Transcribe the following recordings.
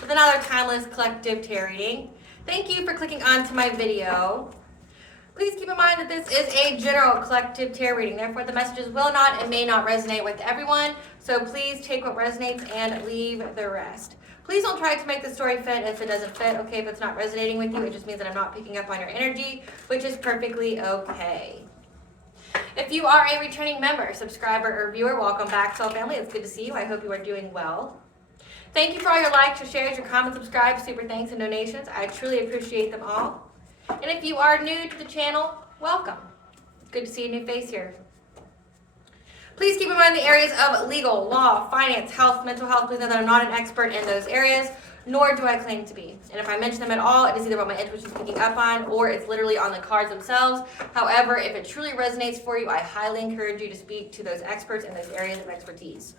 with another timeless collective tarot reading. Thank you for clicking onto my video. Please keep in mind that this is a general collective tarot reading, therefore the messages will not and may not resonate with everyone, so please take what resonates and leave the rest. Please don't try to make the story fit if it doesn't fit, okay? If it's not resonating with you, it just means that I'm not picking up on your energy, which is perfectly okay. If you are a returning member, subscriber, or viewer, welcome back, Soul Family. It's good to see you. I hope you are doing well. Thank you for all your likes, your shares, your comments, subscribes, super thanks, and donations. I truly appreciate them all. And if you are new to the channel, welcome. It's good to see a new face here. Please keep in mind the areas of legal, law, finance, health, mental health. Please know that I'm not an expert in those areas, nor do I claim to be. And if I mention them at all, it is either what my intuition is picking up on, or it's literally on the cards themselves. However, if it truly resonates for you, I highly encourage you to speak to those experts in those areas of expertise.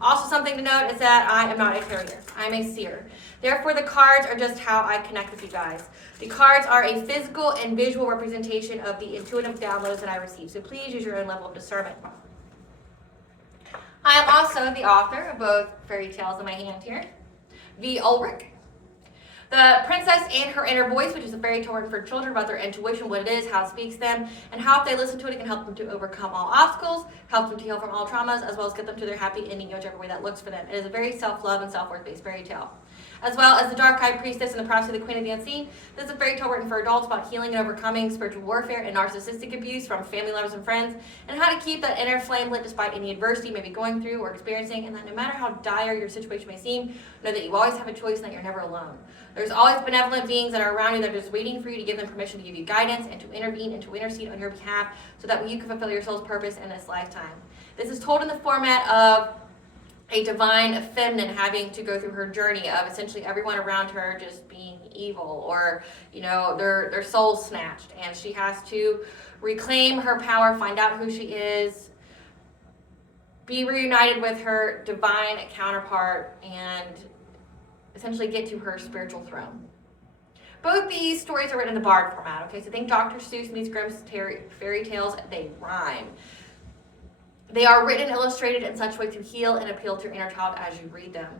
Also, something to note is that I am not a tarot reader. I'm a seer. Therefore, the cards are just how I connect with you guys. The cards are a physical and visual representation of the intuitive downloads that I receive. So please use your own level of discernment. I am also the author of both fairy tales in my hand here. V. Ulrich. The Princess and Her Inner Voice, which is a fairy tale written for children about their intuition, what it is, how it speaks to them, and how if they listen to it, it can help them to overcome all obstacles, help them to heal from all traumas, as well as get them to their happy ending, whichever way that looks for them. It is a very self-love and self-worth based fairy tale. As well as The Dark High Priestess and the Prophecy of the Queen of the Unseen. This is a fairy tale written for adults about healing and overcoming spiritual warfare and narcissistic abuse from family members and friends, and how to keep that inner flame lit despite any adversity you may be going through or experiencing, and that no matter how dire your situation may seem, know that you always have a choice and that you're never alone. There's always benevolent beings that are around you that are just waiting for you to give them permission to give you guidance and to intervene and to intercede on your behalf so that you can fulfill your soul's purpose in this lifetime. This is told in the format of a divine feminine having to go through her journey of essentially everyone around her just being evil or, you know, their soul snatched, and she has to reclaim her power, find out who she is, be reunited with her divine counterpart, and essentially get to her spiritual throne. Both these stories are written in the bard format, okay? So think Dr. Seuss meets Grimm's fairy tales, they rhyme. They are written and illustrated in such a way to heal and appeal to your inner child as you read them.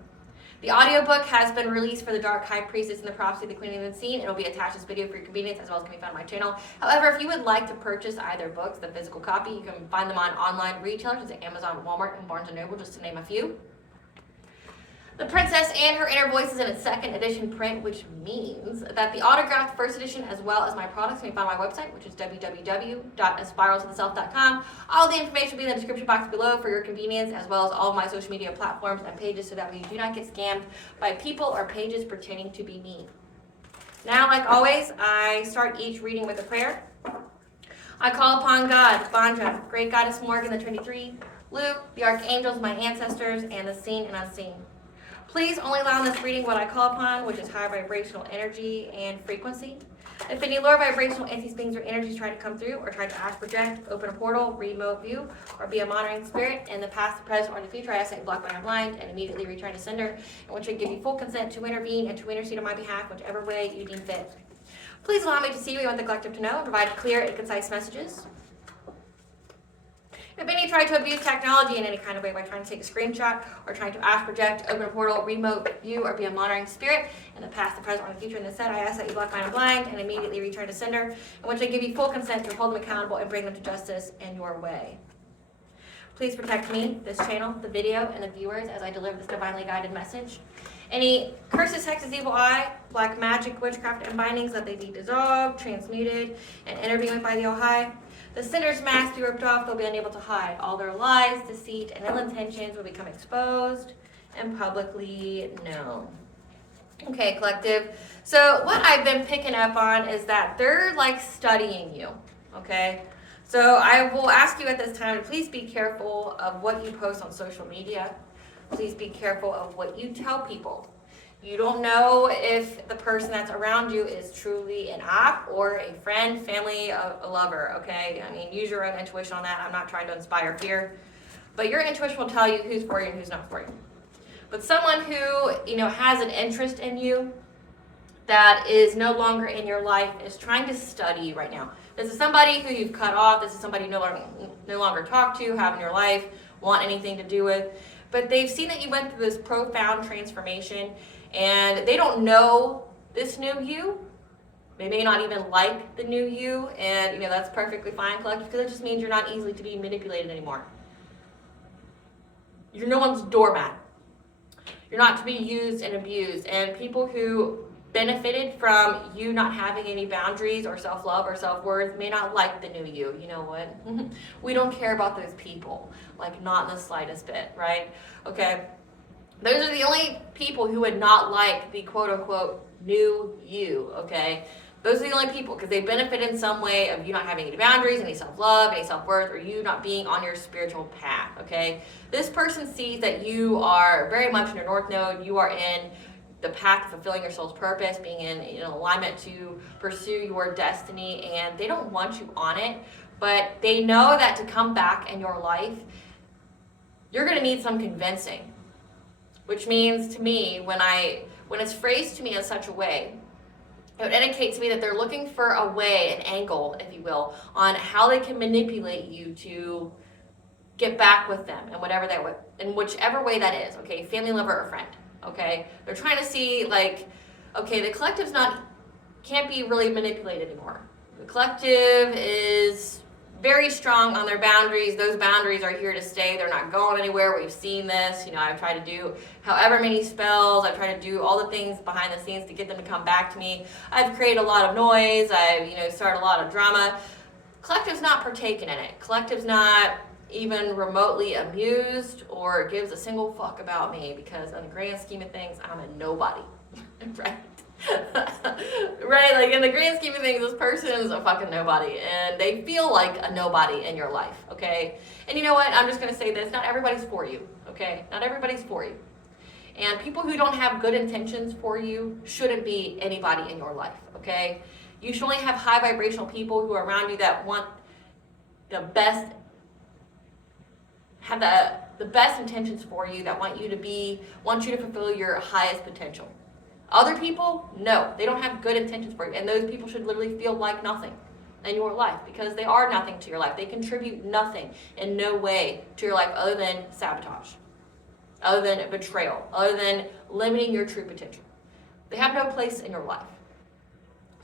The audiobook has been released for The Dark High Priestess and the Prophecy of the Queen of the Unseen. It'll be attached to this video for your convenience, as well as can be found on my channel. However, if you would like to purchase either books, the physical copy, you can find them on online retailers like Amazon, Walmart, and Barnes & Noble, just to name a few. The Princess and Her Inner Voice is in its second edition print, which means that the autographed first edition, as well as my products, can be found on my website, which is www.aspiraltotheself.com. All the information will be in the description box below for your convenience, as well as all of my social media platforms and pages, so that we do not get scammed by people or pages pretending to be me. Now, like always, I start each reading with a prayer. I call upon God, Bandra, Great Goddess Morgan, the Trinity, Luke, the archangels, my ancestors, and the seen and unseen. Please only allow in this reading what I call upon, which is high vibrational energy and frequency. If any lower vibrational entities, beings, or energies try to come through or try to ask, project, open a portal, remote view, or be a monitoring spirit in the past, the present, or in the future, I ask that you block my blind and immediately return to sender, in which I give you full consent to intervene and to intercede on my behalf, whichever way you deem fit. Please allow me to see what you want the collective to know and provide clear and concise messages. If any try to abuse technology in any kind of way by trying to take a screenshot or trying to ask, project, open a portal, remote view, or be a monitoring spirit in the past, the present, or the future in the set, I ask that you block mine blind and immediately return to sender, in which I give you full consent to hold them accountable and bring them to justice in your way. Please protect me, this channel, the video, and the viewers as I deliver this divinely guided message. Any curses, hexes, evil eye, black magic, witchcraft, and bindings, that they be dissolved, transmuted, and intervened with by the All-High. The sinner's mask be ripped off, they'll be unable to hide. All their lies, deceit, and ill intentions will become exposed and publicly known. Okay, collective. So what I've been picking up on is that they're like studying you, okay? So I will ask you at this time to please be careful of what you post on social media. Please be careful of what you tell people. You don't know if the person that's around you is truly an op or a friend, family, a lover, okay? I mean, use your own intuition on that. I'm not trying to inspire fear. But your intuition will tell you who's for you and who's not for you. But someone who, you know, has an interest in you that is no longer in your life is trying to study you right now. This is somebody who you've cut off. This is somebody you no longer talk to, have in your life, want anything to do with. but they've seen that you went through this profound transformation, and they don't know this new you. They may not even like the new you, and that's perfectly fine, collective, because it just means you're not easily to be manipulated anymore. You're no one's doormat. You're not to be used and abused, and people who benefited from you not having any boundaries or self-love or self-worth may not like the new you. You know what? We don't care about those people, like not in the slightest bit, right? Okay. Those are the only people who would not like the quote-unquote new you, okay? Those are the only people, because they benefit in some way of you not having any boundaries, any self-love, any self-worth, or you not being on your spiritual path, okay? This person sees that you are very much in your North Node. You are in the path of fulfilling your soul's purpose, being in alignment to pursue your destiny, and they don't want you on it, but they know that to come back in your life, you're going to need some convincing, which means to me, when it's phrased to me in such a way, it would indicate to me that they're looking for a way, an angle, if you will, on how they can manipulate you to get back with them in whichever way that is, okay, family, lover, or friend, okay? They're trying to see, like, okay, the collective's can't be really manipulated anymore. The collective is very strong on their boundaries. Those boundaries are here to stay. They're not going anywhere. We've seen this. I've tried to do however many spells. I've tried to do all the things behind the scenes to get them to come back to me. I've created a lot of noise. I've, started a lot of drama. Collective's not partaking in it. Collective's not even remotely amused or gives a single fuck about me, because in the grand scheme of things, I'm a nobody, right? Right, like in the grand scheme of things, this person is a fucking nobody, and they feel like a nobody in your life, okay? And you know what? I'm just going to say this. Not everybody's for you, okay? Not everybody's for you. And people who don't have good intentions for you shouldn't be anybody in your life, okay? You should only have high vibrational people who are around you that want the best, have the best intentions for you, that want you to fulfill your highest potential. Other people, no, they don't have good intentions for you, and those people should literally feel like nothing in your life, because they are nothing to your life. They contribute nothing in no way to your life other than sabotage, other than betrayal, other than limiting your true potential. They have no place in your life.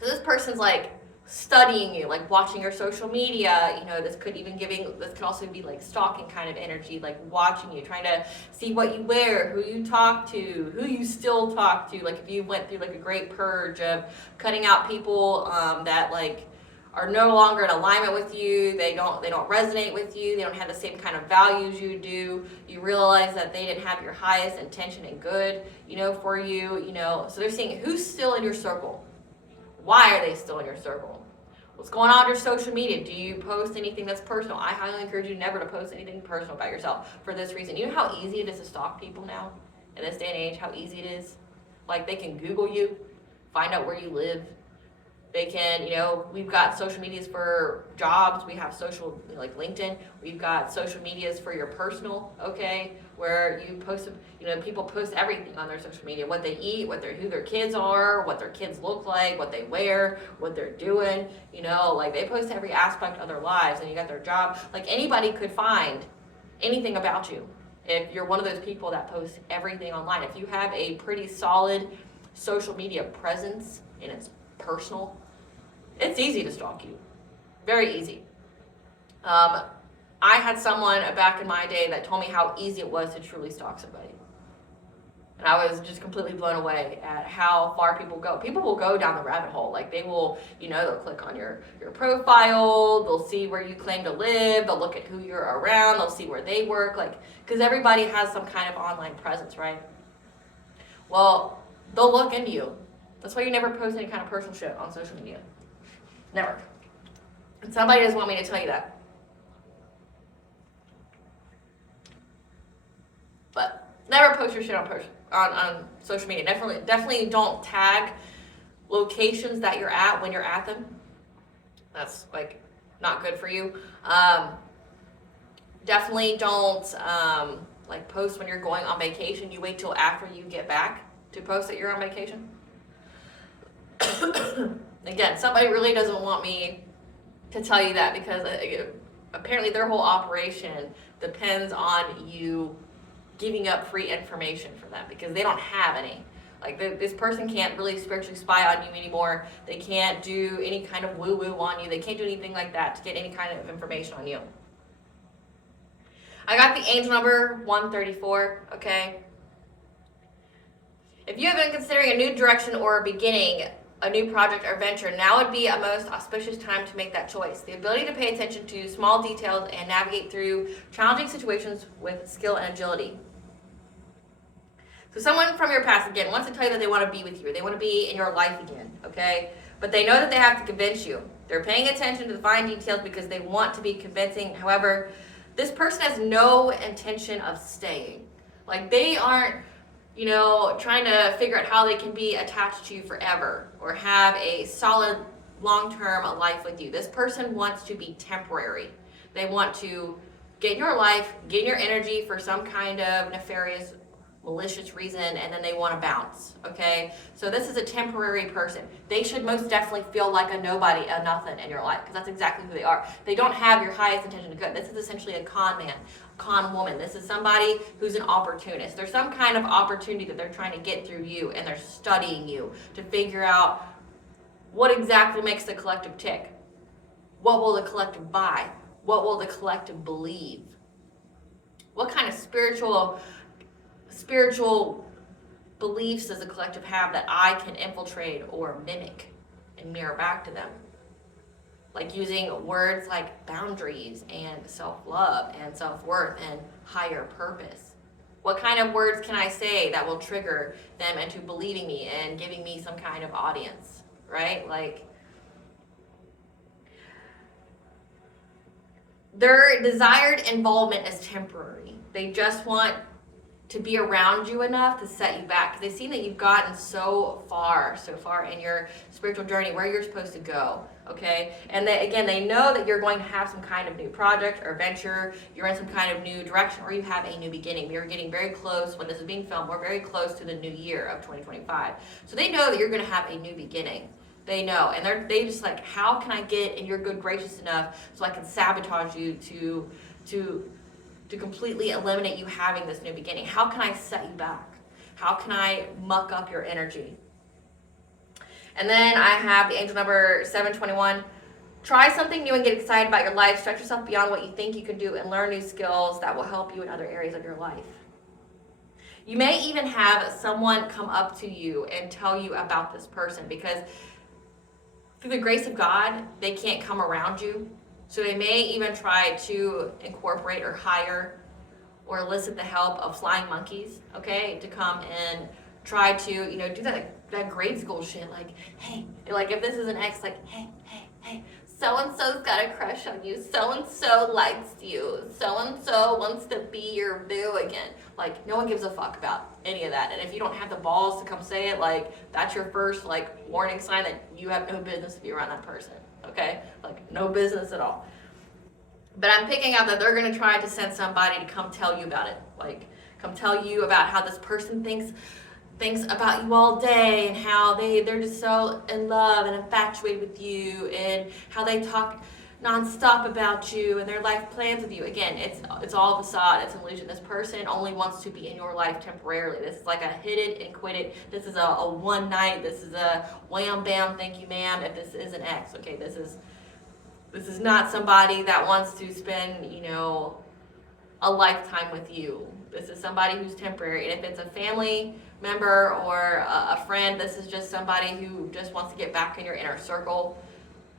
So this person's like studying you, like watching your social media. This could also be like stalking kind of energy, like watching you, trying to see what you wear, who you talk to, who you still talk to. Like if you went through like a great purge of cutting out people that like are no longer in alignment with you, they don't resonate with you, they don't have the same kind of values you do. You realize that they didn't have your highest intention and good, for you. So they're seeing who's still in your circle. Why are they still in your circle? What's going on your social media? Do you post anything that's personal? I highly encourage you never to post anything personal about yourself for this reason. You know how easy it is to stalk people now? In this day and age, how easy it is? Like, they can Google you, find out where you live. They can, we've got social medias for jobs. We have social, like LinkedIn. We've got social medias for your personal, okay, where you post, people post everything on their social media, what they eat, who their kids are, what their kids look like, what they wear, what they're doing, like they post every aspect of their lives, and you got their job. Like, anybody could find anything about you if you're one of those people that post everything online. If you have a pretty solid social media presence and it's personal, it's easy to stalk you. Very easy. I had someone back in my day that told me how easy it was to truly stalk somebody. And I was just completely blown away at how far people go. People will go down the rabbit hole. Like, they will, they'll click on your profile, they'll see where you claim to live, they'll look at who you're around, they'll see where they work, because everybody has some kind of online presence, right? Well, they'll look into you. That's why you never post any kind of personal shit on social media. Never. And somebody doesn't want me to tell you that. But never post your shit on social media. Definitely don't tag locations that you're at when you're at them. That's like not good for you. Definitely don't post when you're going on vacation. You wait till after you get back to post that you're on vacation. Again, somebody really doesn't want me to tell you that, because apparently their whole operation depends on you giving up free information for them because they don't have any. Like this person can't really spiritually spy on you anymore. They can't do any kind of woo-woo on you. They can't do anything like that to get any kind of information on you. I got the angel number 134, okay? If you have been considering a new direction or beginning a new project or venture, now would be a most auspicious time to make that choice. The ability to pay attention to small details and navigate through challenging situations with skill and agility. So someone from your past, again, wants to tell you that they want to be with you. They want to be in your life again, okay? But they know that they have to convince you. They're paying attention to the fine details because they want to be convincing. However, this person has no intention of staying. Like they aren't, trying to figure out how they can be attached to you forever or have a solid long-term life with you. This person wants to be temporary. They want to get in your life, get in your energy for some kind of nefarious, malicious reason, and then they want to bounce, okay? So this is a temporary person. They should most definitely feel like a nobody, a nothing in your life, because that's exactly who they are. They don't have your highest intention of good. This is essentially a con man, con woman. This is somebody who's an opportunist. There's some kind of opportunity that they're trying to get through you, and they're studying you to figure out what exactly makes the collective tick. What will the collective buy? What will the collective believe? What kind of spiritual beliefs does the collective have that I can infiltrate or mimic and mirror back to them? Like using words like boundaries and self-love and self-worth and higher purpose. What kind of words can I say that will trigger them into believing me and giving me some kind of audience, right? Like, their desired involvement is temporary. They just want to be around you enough to set you back. They've seen that you've gotten so far in your spiritual journey, where you're supposed to go, okay? And they know that you're going to have some kind of new project or venture, you're in some kind of new direction, or you have a new beginning. We are getting very close, when this is being filmed, we're very close to the new year of 2025. So they know that you're gonna have a new beginning. They know, and they just like, how can I get in your good gracious enough so I can sabotage you to completely eliminate you having this new beginning? How can I set you back? How can I muck up your energy? And then I have the angel number 721. Try something new and get excited about your life. Stretch yourself beyond what you think you can do and learn new skills that will help you in other areas of your life. You may even have someone come up to you and tell you about this person, because through the grace of God, they can't come around you. So they may even try to incorporate or hire or elicit the help of flying monkeys, okay, to come and try to, do that grade school shit. Like, hey, like if this is an ex, like, hey, so-and-so's got a crush on you. So-and-so likes you. So-and-so wants to be your boo again. Like, no one gives a fuck about any of that. And if you don't have the balls to come say it, like, that's your first, warning sign that you have no business to be around that person. Okay? Like, no business at all. But I'm picking out that they're going to try to send somebody to come tell you about it. Like, come tell you about how this person thinks about you all day, and how they're just so in love and infatuated with you, and how they talk nonstop about you and their life plans with you. Again, it's all a facade. It's an illusion. This person only wants to be in your life temporarily. This is like a hit it and quit it. This is a one night. This is a wham bam, thank you ma'am. If this is an ex, okay, this is not somebody that wants to spend, a lifetime with you. This is somebody who's temporary. And if it's a family member or a friend, this is just somebody who just wants to get back in your inner circle,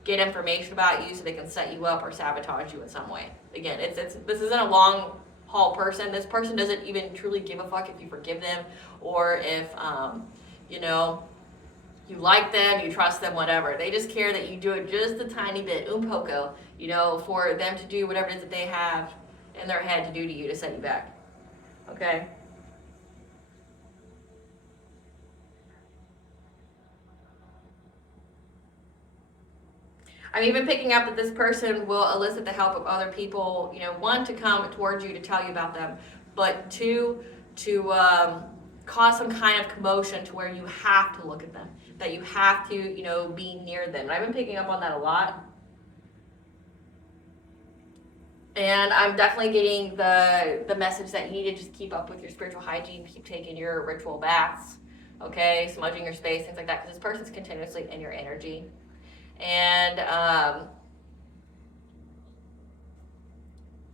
get information about you so they can set you up or sabotage you in some way. Again, this isn't a long haul person. This person doesn't even truly give a fuck if you forgive them, or if you like them, you trust them, whatever. They just care that you do it just a tiny bit, un poco, for them to do whatever it is that they have in their head to do to you to set you back. Okay? I'm even picking up that this person will elicit the help of other people, one, to come towards you to tell you about them, but two, to cause some kind of commotion to where you have to look at them, that you have to, be near them. And I've been picking up on that a lot. And I'm definitely getting the message that you need to just keep up with your spiritual hygiene, keep taking your ritual baths, okay, smudging your space, things like that, because this person's continuously in your energy. And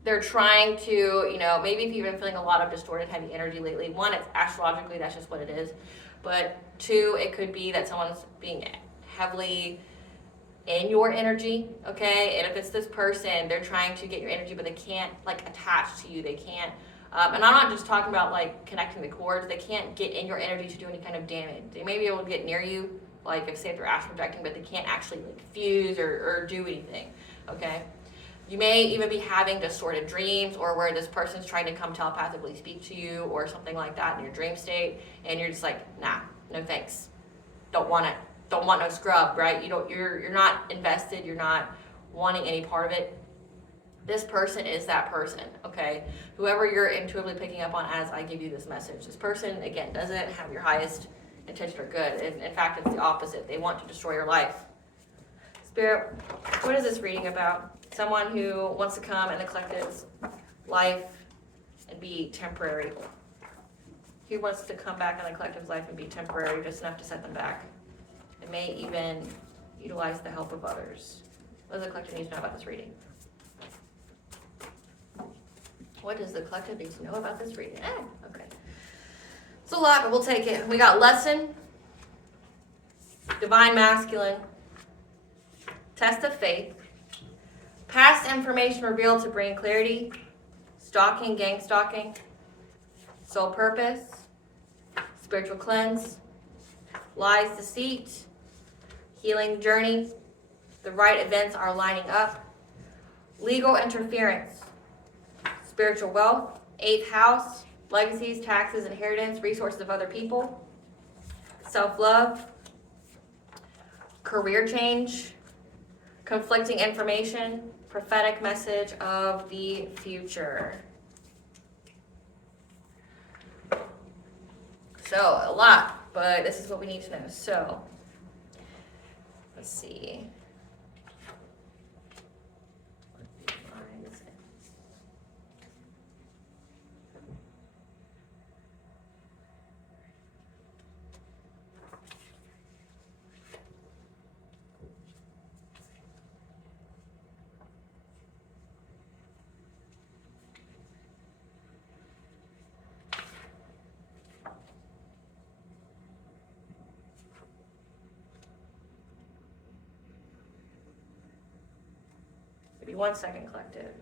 they're trying to, you know, maybe if you've been feeling a lot of distorted, heavy energy lately, one, it's astrologically, that's just what it is. But two, it could be that someone's being heavily in your energy, okay? And if it's this person, they're trying to get your energy, but they can't, like, attach to you. They can't, and I'm not just talking about, like, connecting the cords. They can't get in your energy to do any kind of damage. They may be able to get near you, like, if, say, if they're astral projecting, but they can't actually, like, fuse or do anything, okay? You may even be having distorted dreams, or where this person's trying to come telepathically speak to you or something like that in your dream state, and you're just like, nah, no thanks. Don't want it. Don't want no scrub, right? You're not invested, you're not wanting any part of it. This person is that person, okay? Whoever you're intuitively picking up on as I give you this message. This person, again, doesn't have your highest intention or good. In fact, it's the opposite. They want to destroy your life. Spirit, what is this reading about? Someone who wants to come in the collective's life and be temporary. Who wants to come back in the collective's life and be temporary, just enough to set them back. It may even utilize the help of others. What does the collective need to know about this reading? What does the collective need to know about this reading? Okay. It's a lot, but we'll take it. We got lesson, divine masculine, test of faith, past information revealed to bring clarity, stalking, gang stalking, soul purpose, spiritual cleanse, lies, deceit, healing journey, the right events are lining up, legal interference, spiritual wealth, 8th house, legacies, taxes, inheritance, resources of other people, self-love, career change, conflicting information, prophetic message of the future. So, a lot, but this is what we need to know. So, let's see. Give me 1 second, collective.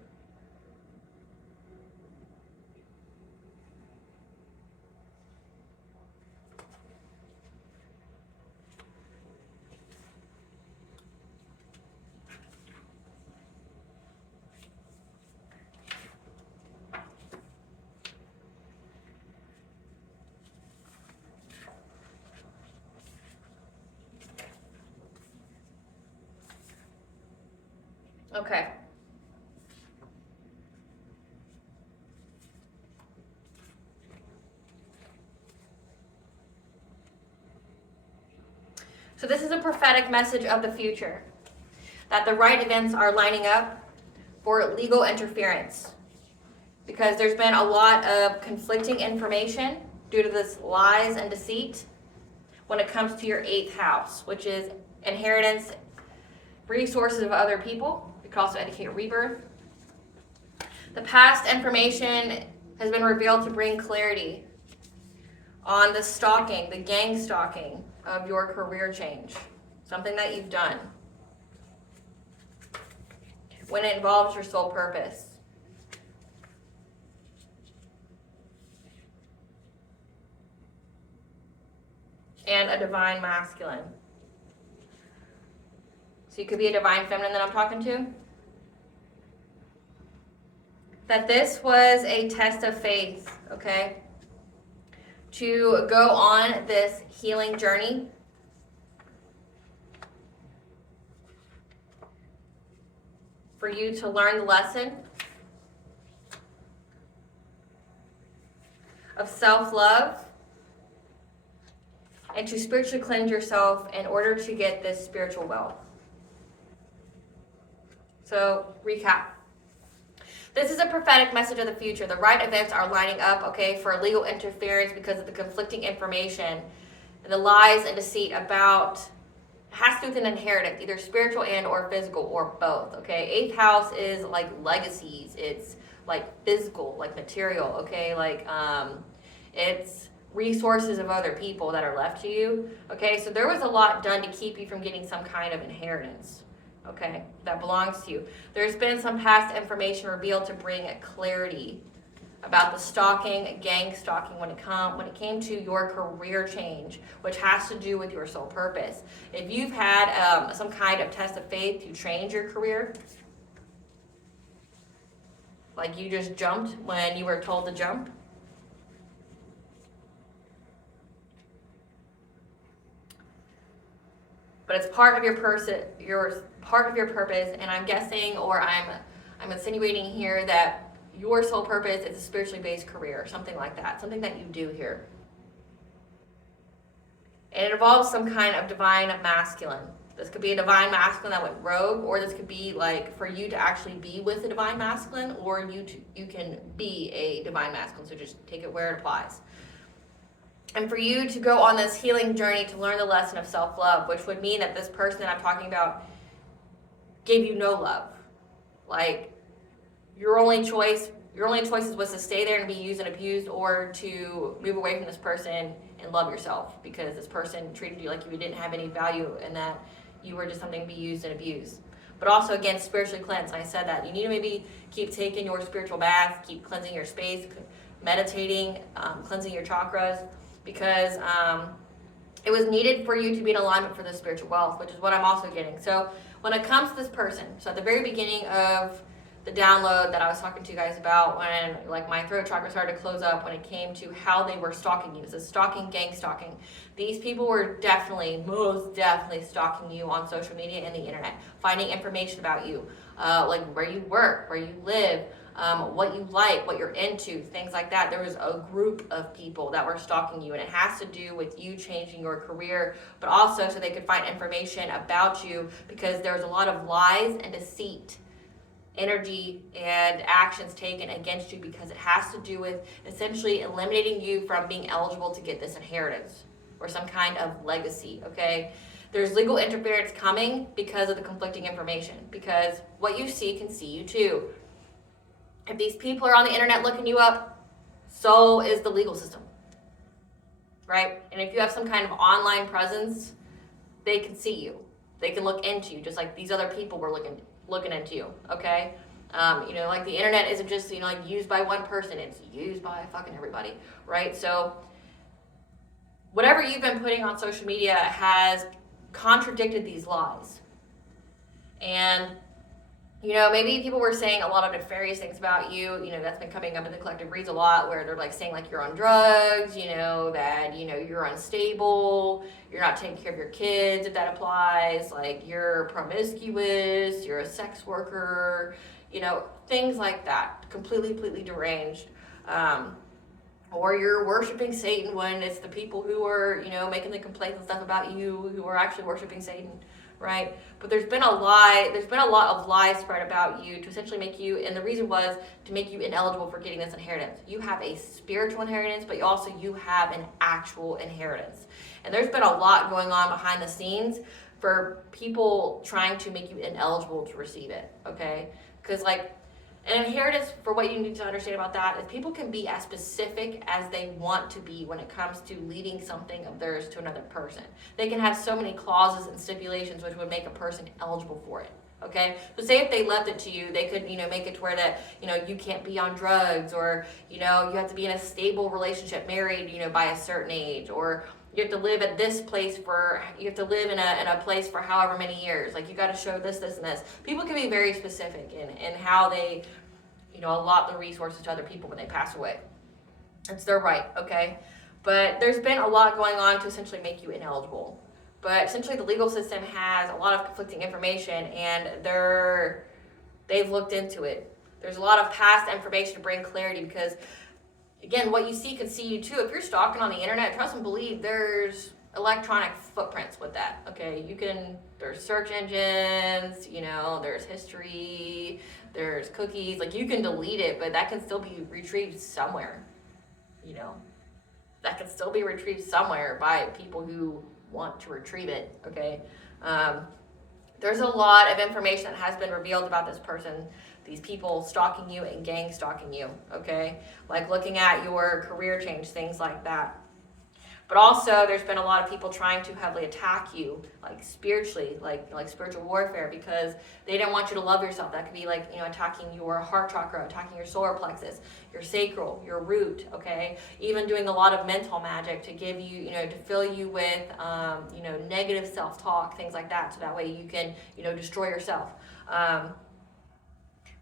Okay. So this is a prophetic message of the future, that the right events are lining up for legal interference, because there's been a lot of conflicting information due to this lies and deceit when it comes to your 8th house, which is inheritance, resources of other people. We could also indicate rebirth. The past information has been revealed to bring clarity on the stalking, the gang stalking of your career change, something that you've done when it involves your soul purpose. And a divine masculine. So you could be a divine feminine that I'm talking to. That this was a test of faith, okay? To go on this healing journey. For you to learn the lesson of self-love and to spiritually cleanse yourself in order to get this spiritual wealth. So, recap. This is a prophetic message of the future. The right events are lining up, okay, for legal interference because of the conflicting information and the lies and deceit about, has to do with an inheritance, either spiritual and or physical or both, okay? Eighth house is like legacies. It's like physical, like material, okay? Like it's resources of other people that are left to you, okay? So there was a lot done to keep you from getting some kind of inheritance, okay, that belongs to you. There's been some past information revealed to bring clarity about the stalking, gang stalking when it came to your career change, which has to do with your soul purpose. If you've had some kind of test of faith to change your career, like you just jumped when you were told to jump, but it's part of your part of your purpose, and I'm guessing, or I'm insinuating here that your soul purpose is a spiritually based career, something like that, something that you do here. And it involves some kind of divine masculine. This could be a divine masculine that went rogue, or this could be like for you to actually be with a divine masculine, or you can be a divine masculine, so just take it where it applies. And for you to go on this healing journey to learn the lesson of self-love, which would mean that this person that I'm talking about gave you no love. Like, your only choices was to stay there and be used and abused, or to move away from this person and love yourself, because this person treated you like you didn't have any value and that you were just something to be used and abused. But also, again, spiritually cleansed. I said that. You need to maybe keep taking your spiritual bath, keep cleansing your space, meditating, cleansing your chakras, because it was needed for you to be in alignment for the spiritual wealth, which is what I'm also getting. So when it comes to this person, so at the very beginning of the download that I was talking to you guys about, when like my throat chakra started to close up, when it came to how they were stalking you, it was stalking, gang stalking. These people were most definitely stalking you on social media and the internet, finding information about you, like where you work, where you live, what you like, what you're into, things like that. There was a group of people that were stalking you, and it has to do with you changing your career, but also so they could find information about you, because there's a lot of lies and deceit, energy and actions taken against you, because it has to do with essentially eliminating you from being eligible to get this inheritance or some kind of legacy, okay? There's legal interference coming because of the conflicting information, because what you see can see you too. If these people are on the internet looking you up, so is the legal system, right? And if you have some kind of online presence, they can see you. They can look into you, just like these other people were looking into you, okay? Like the internet isn't just, like used by one person, it's used by fucking everybody, right? So whatever you've been putting on social media has contradicted these lies. And maybe people were saying a lot of nefarious things about you. That's been coming up in the collective reads a lot, where they're like saying like you're on drugs, that, you're unstable, you're not taking care of your kids, if that applies, like you're promiscuous, you're a sex worker, things like that, completely deranged. Or you're worshiping Satan, when it's the people who are, making the complaints and stuff about you who are actually worshiping Satan. Right? But there's been a lot of lies spread about you to essentially make you, and the reason was to make you ineligible for getting this inheritance. You have a spiritual inheritance, but you have an actual inheritance. And there's been a lot going on behind the scenes for people trying to make you ineligible to receive it, okay? Because like an inheritance, for what you need to understand about that, is people can be as specific as they want to be when it comes to leaving something of theirs to another person. They can have so many clauses and stipulations which would make a person eligible for it, okay? So say if they left it to you, they could, make it to where that, you can't be on drugs, or, you have to be in a stable relationship, married, by a certain age, or you have to live at this place you have to live in a place for however many years. Like, you got to show this, and this. People can be very specific in how they, allot the resources to other people when they pass away. It's their right, okay? But there's been a lot going on to essentially make you ineligible. But essentially the legal system has a lot of conflicting information, and they've looked into it. There's a lot of past information to bring clarity, because again, what you see can see you too. If you're stalking on the internet, trust and believe there's electronic footprints with that, okay? There's search engines, there's history, there's cookies, like you can delete it, but that can still be retrieved somewhere, that can still be retrieved somewhere by people who want to retrieve it, okay? There's a lot of information that has been revealed about this person, these people stalking you and gang stalking you, okay? Like looking at your career change, things like that. But also, there's been a lot of people trying to heavily attack you, like spiritually, like spiritual warfare, because they don't want you to love yourself. That could be like, attacking your heart chakra, attacking your solar plexus, your sacral, your root, okay? Even doing a lot of mental magic to give you, to fill you with, negative self-talk, things like that, so that way you can, destroy yourself.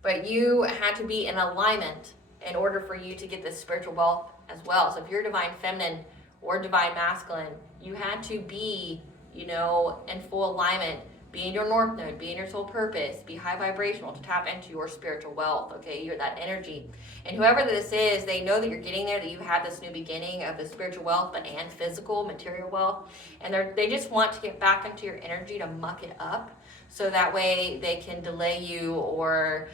But you had to be in alignment in order for you to get this spiritual wealth as well. So if you're divine feminine or divine masculine, you had to be, in full alignment, be in your north node, be in your soul purpose, be high vibrational to tap into your spiritual wealth, okay? You're that energy. And whoever this is, they know that you're getting there, that you have this new beginning of the spiritual wealth, but and physical, material wealth. And they just want to get back into your energy to muck it up, so that way they can delay you or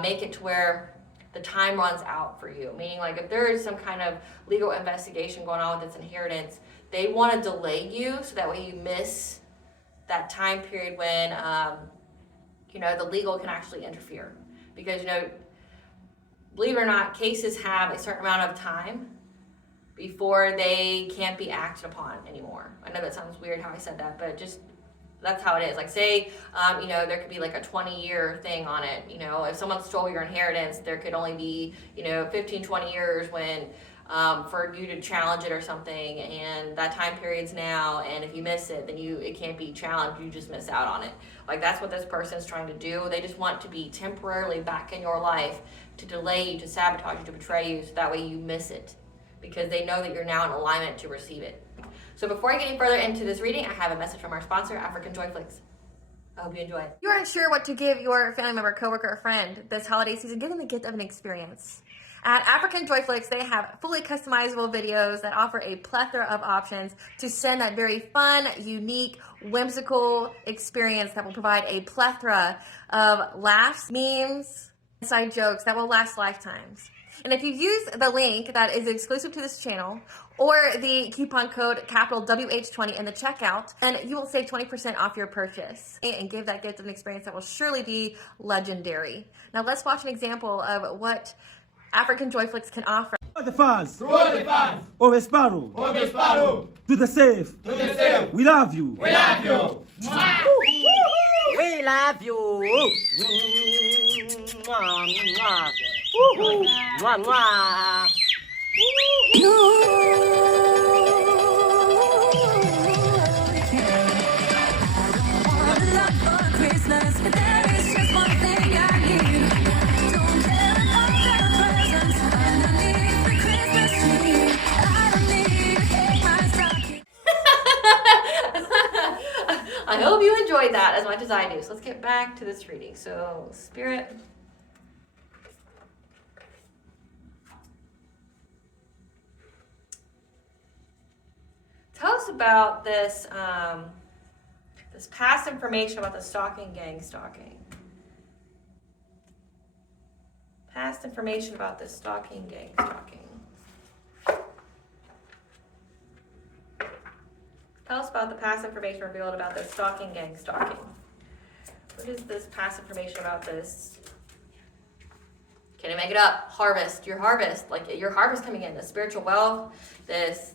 make it to where the time runs out for you. Meaning, like, if there is some kind of legal investigation going on with this inheritance, they want to delay you so that way you miss that time period when, the legal can actually interfere. Because, believe it or not, cases have a certain amount of time before they can't be acted upon anymore. I know that sounds weird how I said that, but just that's how it is. Like, say, there could be like a 20-year thing on it. If someone stole your inheritance, there could only be, 15, 20 years when, for you to challenge it or something, and that time period's now, and if you miss it, then it can't be challenged, you just miss out on it. Like, that's what this person's trying to do. They just want to be temporarily back in your life to delay you, to sabotage you, to betray you, so that way you miss it, because they know that you're now in alignment to receive it. So before I get any further into this reading, I have a message from our sponsor, Africanjoyflix. I hope you enjoy it. You aren't sure what to give your family member, coworker, or friend this holiday season? Give them the gift of an experience. At Africanjoyflix, they have fully customizable videos that offer a plethora of options to send that very fun, unique, whimsical experience that will provide a plethora of laughs, memes, inside jokes that will last lifetimes. And if you use the link that is exclusive to this channel, or the coupon code capital WH20 in the checkout, and you will save 20% off your purchase and give that gift of an experience that will surely be legendary. Now let's watch an example of what Africanjoyflix can offer. To the fans, Ovesparo, to the safe, we love you. We love you. We love you. Mwah, mwah. Mwah, mwah. I hope you enjoyed that as much as I do. So let's get back to this reading. So, Spirit, tell us about this this past information about the stalking gang stalking. Past information about this stalking gang stalking. Tell us about the past information revealed about this stalking gang stalking. What is this past information about this? Can I make it up? Harvest, your harvest, like your harvest coming in, the spiritual wealth, this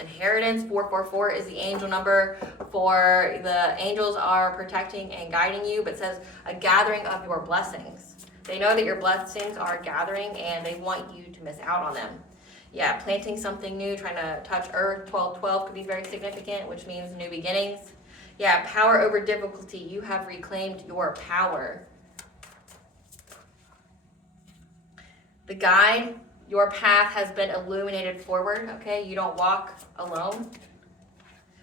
inheritance. 444 is the angel number for the angels are protecting and guiding you, but it says a gathering of your blessings. They know that your blessings are gathering and they want you to miss out on them. Yeah, planting something new, trying to touch earth. 1212 could be very significant, which means new beginnings. Yeah, power over difficulty. You have reclaimed your power. The guide, your path has been illuminated forward, okay? You don't walk alone.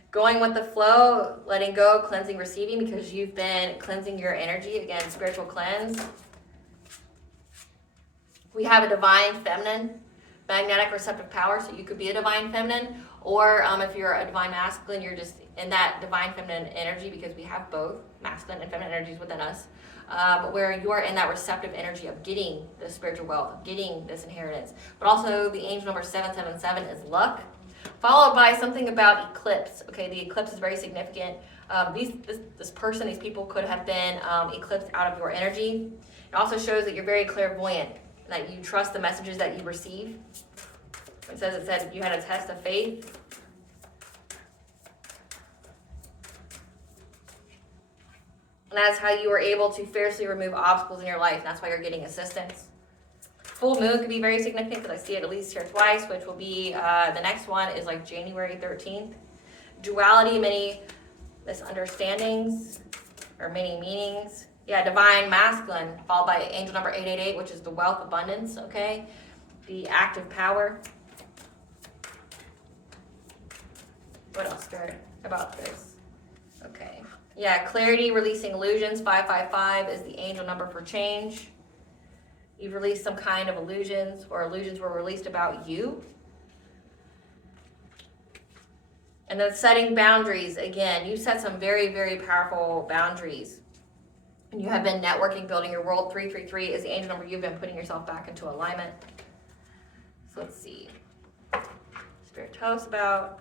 Going with the flow, letting go, cleansing, receiving, because you've been cleansing your energy. Again, spiritual cleanse. We have a divine feminine magnetic receptive power, so you could be a divine feminine Or if you're a divine masculine, you're just in that divine feminine energy, because we have both masculine and feminine energies within us, where you are in that receptive energy of getting this spiritual wealth, of getting this inheritance. But also the angel number 777 is luck, followed by something about eclipse. Okay, the eclipse is very significant. This person, these people could have been eclipsed out of your energy. It also shows that you're very clairvoyant, that you trust the messages that you receive. It said you had a test of faith. And that's how you were able to fiercely remove obstacles in your life. And that's why you're getting assistance. Full moon could be very significant, because I see it at least here twice, which will be, the next one is like January 13th. Duality, many misunderstandings, or many meanings. Yeah, divine masculine, followed by angel number 888, which is the wealth abundance, okay? The active power. What else, Spirit, about this? Okay. Yeah, clarity, releasing illusions. 555 is the angel number for change. You've released some kind of illusions, or illusions were released about you. And then setting boundaries. Again, you set some very, very powerful boundaries. And you have been networking, building your world. 333 is the angel number. You've been putting yourself back into alignment. So let's see. Spirit, tell us about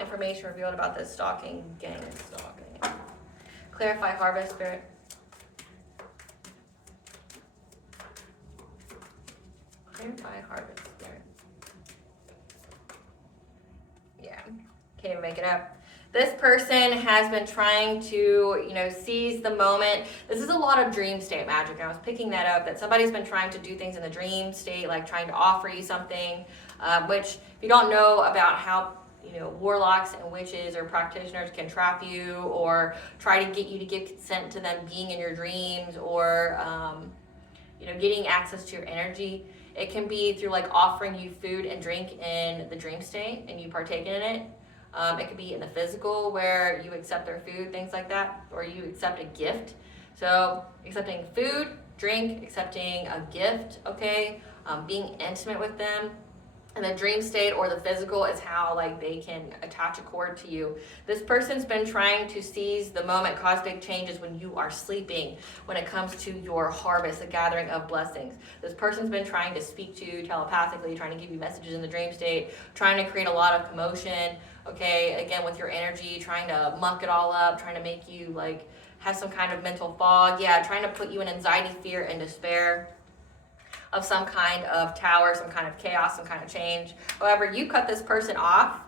information revealed about this stalking gang. Stalking. Clarify harvest, Spirit. Clarify harvest, Spirit. Yeah, can't even make it up. This person has been trying to, seize the moment. This is a lot of dream state magic. I was picking that up, that somebody's been trying to do things in the dream state, like trying to offer you something, which if you don't know about how, warlocks and witches or practitioners can trap you, or try to get you to give consent to them being in your dreams, or, getting access to your energy. It can be through like offering you food and drink in the dream state and you partake in it. It could be in the physical, where you accept their food, things like that, or you accept a gift. So accepting food, drink, accepting a gift, okay, being intimate with them. And the dream state or the physical is how they can attach a cord to you. This person's been trying to seize the moment, cause big changes when you are sleeping, when it comes to your harvest, the gathering of blessings. This person's been trying to speak to you telepathically, trying to give you messages in the dream state, trying to create a lot of commotion, okay, again with your energy, trying to muck it all up, trying to make you have some kind of mental fog, trying to put you in anxiety, fear, and despair of some kind of tower, some kind of chaos, some kind of change. However, you cut this person off,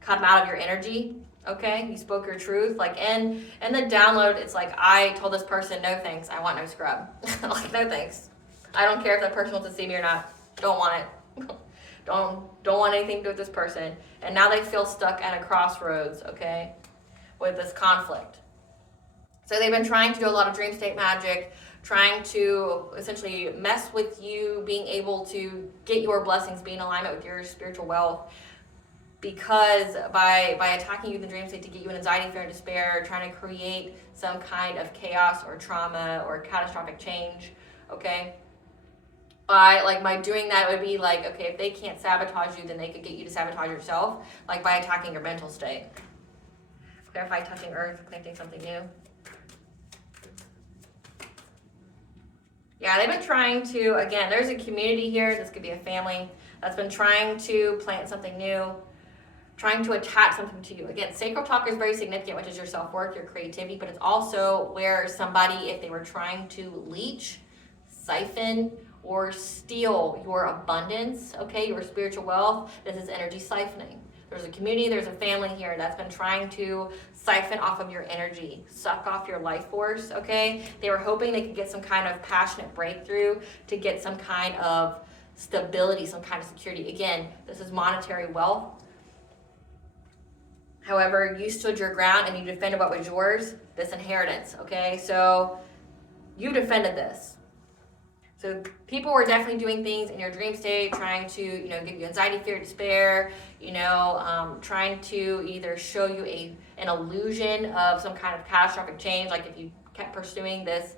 cut them out of your energy, okay? You spoke your truth. In the download, it's I told this person, no thanks, I want no scrub. No thanks. I don't care if that person wants to see me or not. Don't want it. Don't want anything to do with this person. And now they feel stuck at a crossroads, okay, with this conflict. So they've been trying to do a lot of dream state magic, trying to essentially mess with you, being able to get your blessings, be in alignment with your spiritual wealth, because by attacking you in the dream state to get you in anxiety, fear, and despair, trying to create some kind of chaos or trauma or catastrophic change, okay? By doing that, it would be okay, if they can't sabotage you, then they could get you to sabotage yourself, by attacking your mental state. Clarify touching earth, planting something new. Yeah, they've been trying to, again, there's a community here, this could be a family, that's been trying to plant something new, trying to attach something to you. Again, sacral chakra is very significant, which is your self-worth, your creativity, but it's also where somebody, if they were trying to leech, siphon, or steal your abundance, okay, your spiritual wealth, this is energy siphoning. There's a community, there's a family here that's been trying to siphon off of your energy, suck off your life force, okay? They were hoping they could get some kind of passionate breakthrough to get some kind of stability, some kind of security. Again, this is monetary wealth. However, you stood your ground and you defended what was yours, this inheritance, okay? So you defended this. So people were definitely doing things in your dream state, trying to, give you anxiety, fear, despair, trying to either show you an illusion of some kind of catastrophic change, like if you kept pursuing this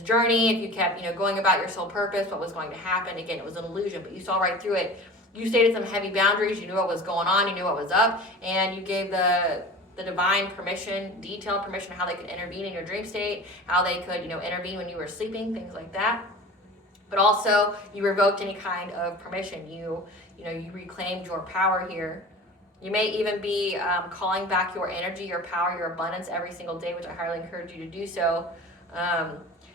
journey, if you kept, going about your soul purpose, what was going to happen. Again, it was an illusion, but you saw right through it. you stated some heavy boundaries, you knew what was going on, you knew what was up, and you gave the divine permission, detailed permission, how they could intervene in your dream state, how they could, intervene when you were sleeping, things like that. But also, you revoked any kind of permission. You reclaimed your power here. You may even be calling back your energy, your power, your abundance every single day, which I highly encourage you to do so.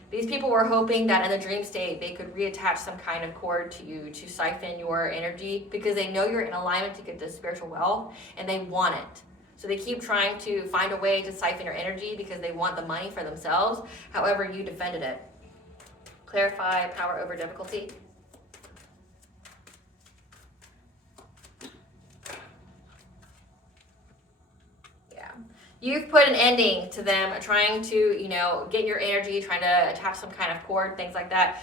These people were hoping that in the dream state, they could reattach some kind of cord to you to siphon your energy, because they know you're in alignment to get this spiritual wealth and they want it. So they keep trying to find a way to siphon your energy because they want the money for themselves. However, you defended it. Clarify power over difficulty. You've put an ending to them trying to, get your energy, trying to attach some kind of cord, things like that.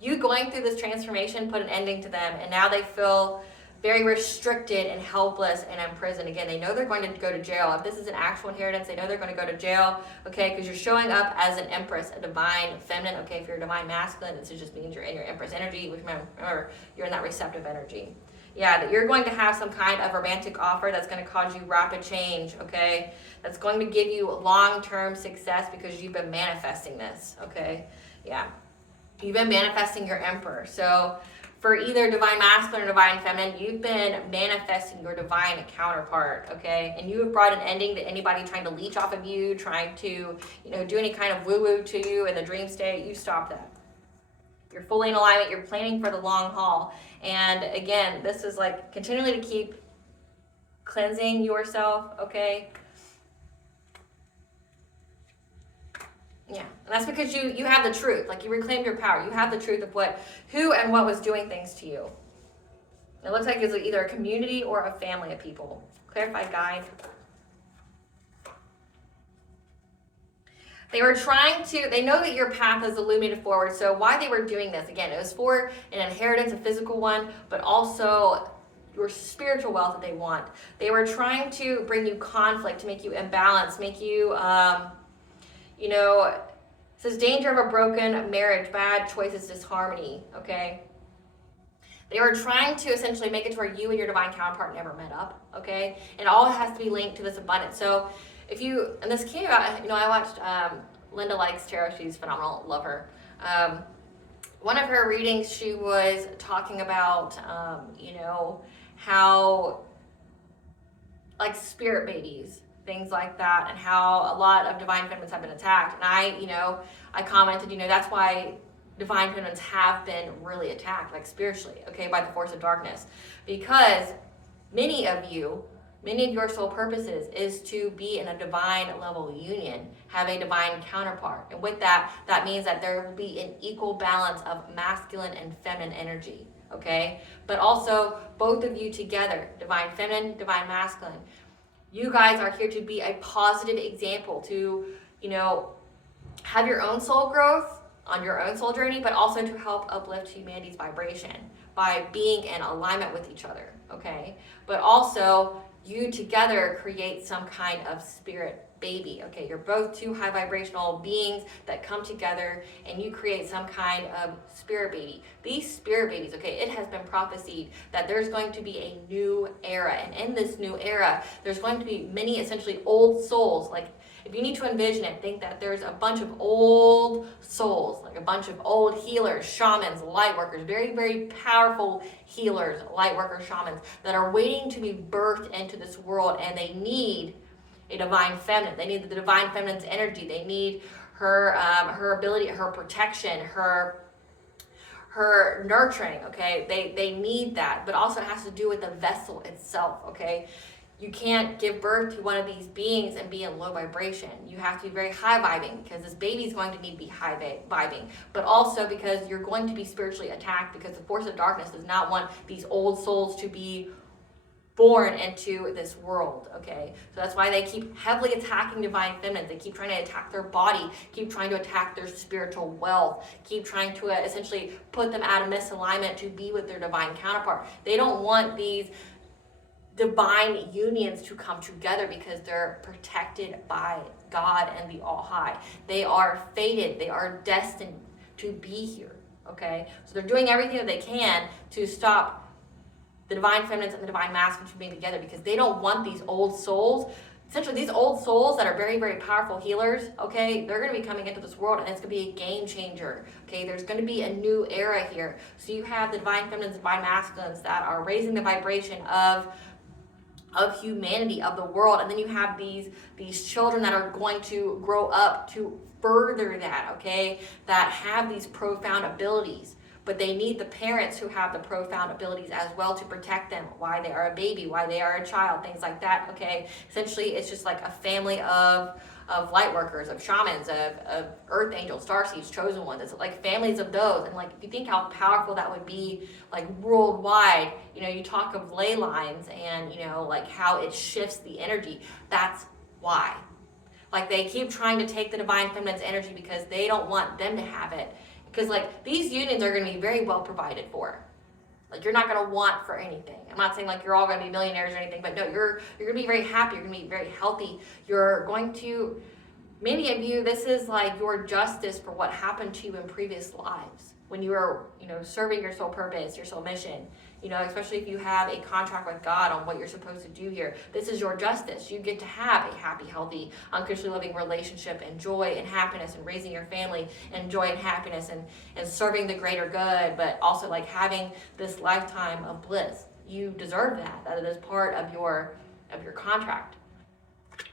You going through this transformation put an ending to them, and now they feel very restricted and helpless and imprisoned. Again, they know they're going to go to jail. If this is an actual inheritance, they know they're going to go to jail, okay, because you're showing up as an empress, a divine feminine, okay? If you're a divine masculine, this just means you're in your empress energy, which remember, you're in that receptive energy. Yeah, that you're going to have some kind of romantic offer that's going to cause you rapid change, okay? That's going to give you long-term success because you've been manifesting this, okay? Yeah. You've been manifesting your emperor. So for either divine masculine or divine feminine, you've been manifesting your divine counterpart, okay? And you have brought an ending to anybody trying to leech off of you, trying to, do any kind of woo-woo to you in the dream state. You stop that. You're fully in alignment. You're planning for the long haul. And again, this is like continually to keep cleansing yourself, okay? Yeah, and that's because you have the truth. Like, you reclaimed your power. You have the truth of who and what was doing things to you. It looks like it's either a community or a family of people. Clarify guide. They were they know that your path is illuminated forward, so why they were doing this, again, it was for an inheritance, a physical one, but also your spiritual wealth that they want. They were trying to bring you conflict, to make you imbalanced, make you, it says danger of a broken marriage, bad choices, disharmony, okay? They were trying to essentially make it to where you and your divine counterpart never met up, okay? And all has to be linked to this abundance. So and this came out, I watched Linda Likes Tarot. She's phenomenal, love her. One of her readings, she was talking about, how, like, spirit babies, things like that, and how a lot of divine feminines have been attacked. And I commented, that's why divine feminines have been really attacked, like spiritually, okay, by the force of darkness. Because many of your soul purposes is to be in a divine level union, have a divine counterpart. And with that means that there will be an equal balance of masculine and feminine energy, okay? But also, both of you together, divine feminine, divine masculine, you guys are here to be a positive example, to, have your own soul growth on your own soul journey, but also to help uplift humanity's vibration by being in alignment with each other, okay? But also, you together create some kind of spirit baby, okay? You're both two high vibrational beings that come together and you create some kind of spirit baby. These spirit babies, okay, it has been prophesied that there's going to be a new era. And in this new era, there's going to be many essentially old souls. Like, if you need to envision it, think that there's a bunch of old souls, like a bunch of old healers, shamans, light workers, very, very powerful healers, light workers, shamans that are waiting to be birthed into this world, and they need a divine feminine. They need the divine feminine's energy. They need her ability, her protection, her nurturing, okay? They need that, but also it has to do with the vessel itself, okay? You can't give birth to one of these beings and be in low vibration. You have to be very high vibing, because this baby is going to need to be high vibing, but also because you're going to be spiritually attacked, because the force of darkness does not want these old souls to be born into this world, okay? So that's why they keep heavily attacking divine feminines. They keep trying to attack their body, keep trying to attack their spiritual wealth, keep trying to essentially put them out of misalignment to be with their divine counterpart. They don't want these divine unions to come together because they're protected by God and the All High. They are fated, they are destined to be here, okay? So they're doing everything that they can to stop the divine feminines and the divine masculines should be together, because they don't want these old souls. Essentially, these old souls that are very, very powerful healers, okay, they're going to be coming into this world, and it's going to be a game changer, okay? There's going to be a new era here. So you have the divine feminines, divine masculines that are raising the vibration of humanity, of the world, and then you have these children that are going to grow up to further that, okay, that have these profound abilities. But they need the parents who have the profound abilities as well to protect them, why they are a baby, why they are a child, things like that, okay? Essentially, it's just like a family of light workers, of shamans, of earth angels, starseeds, chosen ones. It's like families of those. And like, if you think how powerful that would be, like worldwide, you know, you talk of ley lines and, you know, like how it shifts the energy. That's why. Like, they keep trying to take the divine feminine's energy because they don't want them to have it. Because like, these unions are going to be very well provided for. Like, you're not going to want for anything. I'm not saying like you're all going to be millionaires or anything, but no, you're going to be very happy. You're going to be very healthy. You're going to, many of you, this is like your justice for what happened to you in previous lives when you were, you know, serving your soul purpose, your soul mission. You know, especially if you have a contract with God on what you're supposed to do here. This is your justice. You get to have a happy, healthy, unconditionally loving relationship and joy and happiness and raising your family and joy and happiness and serving the greater good, but also like having this lifetime of bliss. You deserve that. That is part of your contract.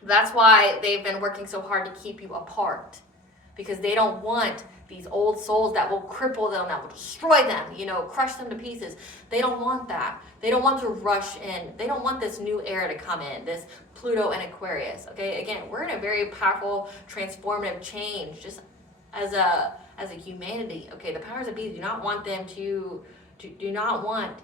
That's why they've been working so hard to keep you apart, because they don't want these old souls that will cripple them, that will destroy them, you know, crush them to pieces. They don't want that. They don't want to rush in. They don't want this new era to come in, this Pluto and Aquarius, okay? Again, we're in a very powerful, transformative change, just as a humanity, okay? The powers that be do not want them do not want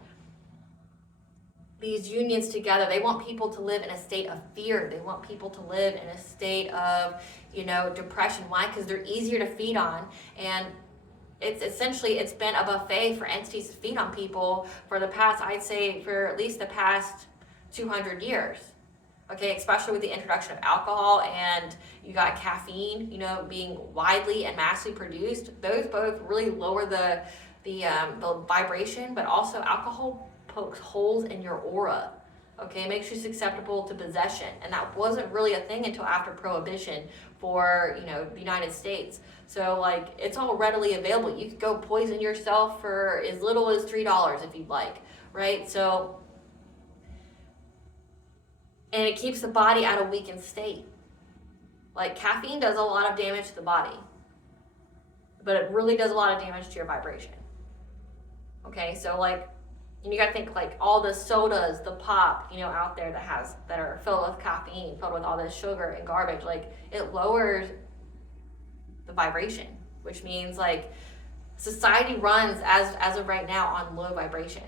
these unions together. They want people to live in a state of fear. They want people to live in a state of, you know, depression. Why? Because they're easier to feed on, and it's essentially, it's been a buffet for entities to feed on people for the past, I'd say, for at least the past 200 years. Okay, especially with the introduction of alcohol, and you got caffeine, you know, being widely and massively produced. Those both really lower the vibration, but also alcohol pokes holes in your aura. Okay, it makes you susceptible to possession, and that wasn't really a thing until after Prohibition for, you know, the United States. So like, it's all readily available. You could go poison yourself for as little as $3 if you'd like, right? So, and it keeps the body at a weakened state. Like, caffeine does a lot of damage to the body, but it really does a lot of damage to your vibration. Okay, so like, and you gotta think like all the sodas, the pop, you know, out there that are filled with caffeine, filled with all this sugar and garbage, like, it lowers the vibration, which means like society runs as of right now on low vibration.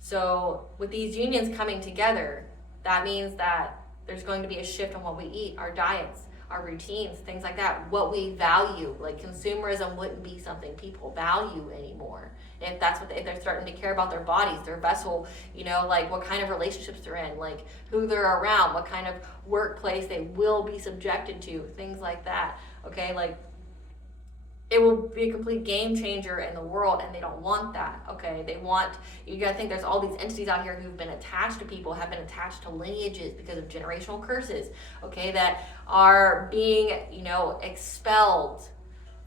So with these unions coming together, that means that there's going to be a shift on what we eat, our diets, our routines, things like that, what we value. Like, consumerism wouldn't be something people value anymore. If they're starting to care about their bodies, their vessel, you know, like what kind of relationships they're in, like who they're around, what kind of workplace they will be subjected to, things like that. Okay, like, it will be a complete game changer in the world, and they don't want that. Okay, you gotta think there's all these entities out here who've been attached to people, have been attached to lineages because of generational curses, okay, that are being, you know, expelled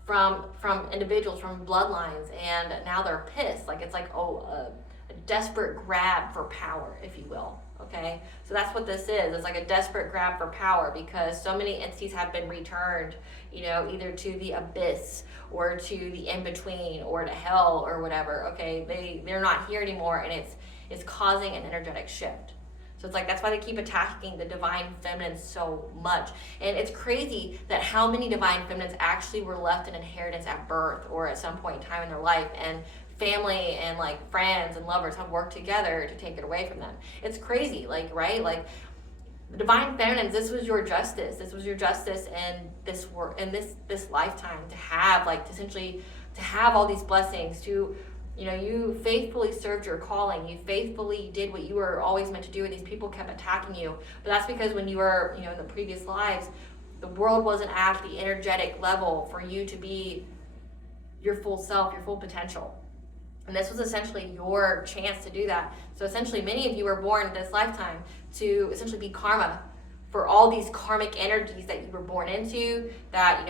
from individuals, from bloodlines, and now they're pissed. Like, it's like, a desperate grab for power, if you will. Okay, so that's what this is. It's like a desperate grab for power, because so many entities have been returned, you know, either to the abyss or to the in-between or to hell or whatever. Okay, they're not here anymore, and it's causing an energetic shift. So it's like, that's why they keep attacking the divine feminine so much. And it's crazy that how many divine feminines actually were left in inheritance at birth or at some point in time in their life, and family and like friends and lovers have worked together to take it away from them. It's crazy, like, right? Like, the divine feminines, this was your justice. This was your justice in this work, in this lifetime, to have, like, essentially to have all these blessings, to, you know, you faithfully served your calling. You faithfully did what you were always meant to do, and these people kept attacking you. But that's because when you were, you know, in the previous lives, the world wasn't at the energetic level for you to be your full self, your full potential. And this was essentially your chance to do that. So essentially, many of you were born this lifetime to essentially be karma for all these karmic energies that you were born into, that,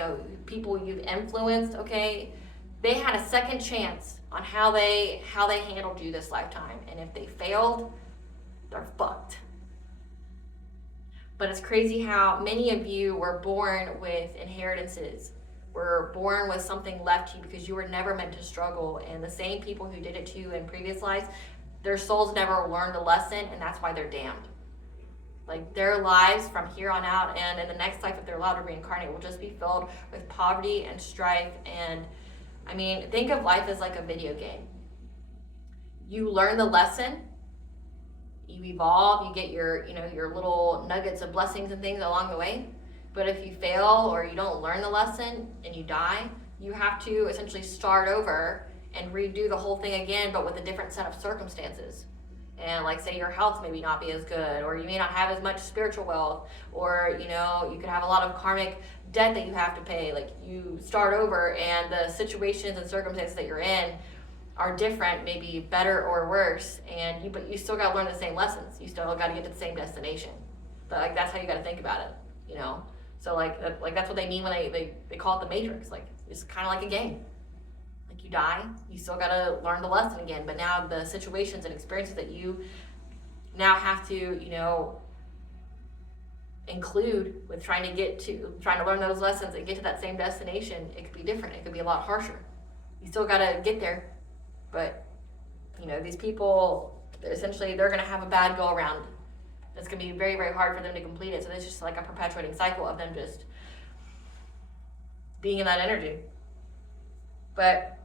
people you've influenced, okay? They had a second chance on how they handled you this lifetime. And if they failed, they're fucked. But it's crazy how many of you were born with inheritances. Were born with something left to you because you were never meant to struggle. And the same people who did it to you in previous lives, their souls never learned the lesson, and that's why they're damned. Like, their lives from here on out and in the next life, if they're allowed to reincarnate, will just be filled with poverty and strife. And I mean, think of life as like a video game. You learn the lesson, you evolve, you get your little nuggets of blessings and things along the way. But if you fail or you don't learn the lesson and you die, you have to essentially start over and redo the whole thing again, but with a different set of circumstances. And like, say your health maybe not be as good, or you may not have as much spiritual wealth, or you could have a lot of karmic debt that you have to pay. Like, you start over and the situations and circumstances that you're in are different, maybe better or worse, but you still got to learn the same lessons. You still got to get to the same destination. But like, that's how you got to think about it, So like that's what they mean when they call it the Matrix. Like, it's kind of like a game. Like, you die, you still got to learn the lesson again. But now the situations and experiences that you now have to, include with trying to learn those lessons and get to that same destination, it could be different. It could be a lot harsher. You still got to get there. But, these people, essentially, they're going to have a bad go around. It's going to be very, very hard for them to complete it. So it's just like a perpetuating cycle of them just being in that energy. But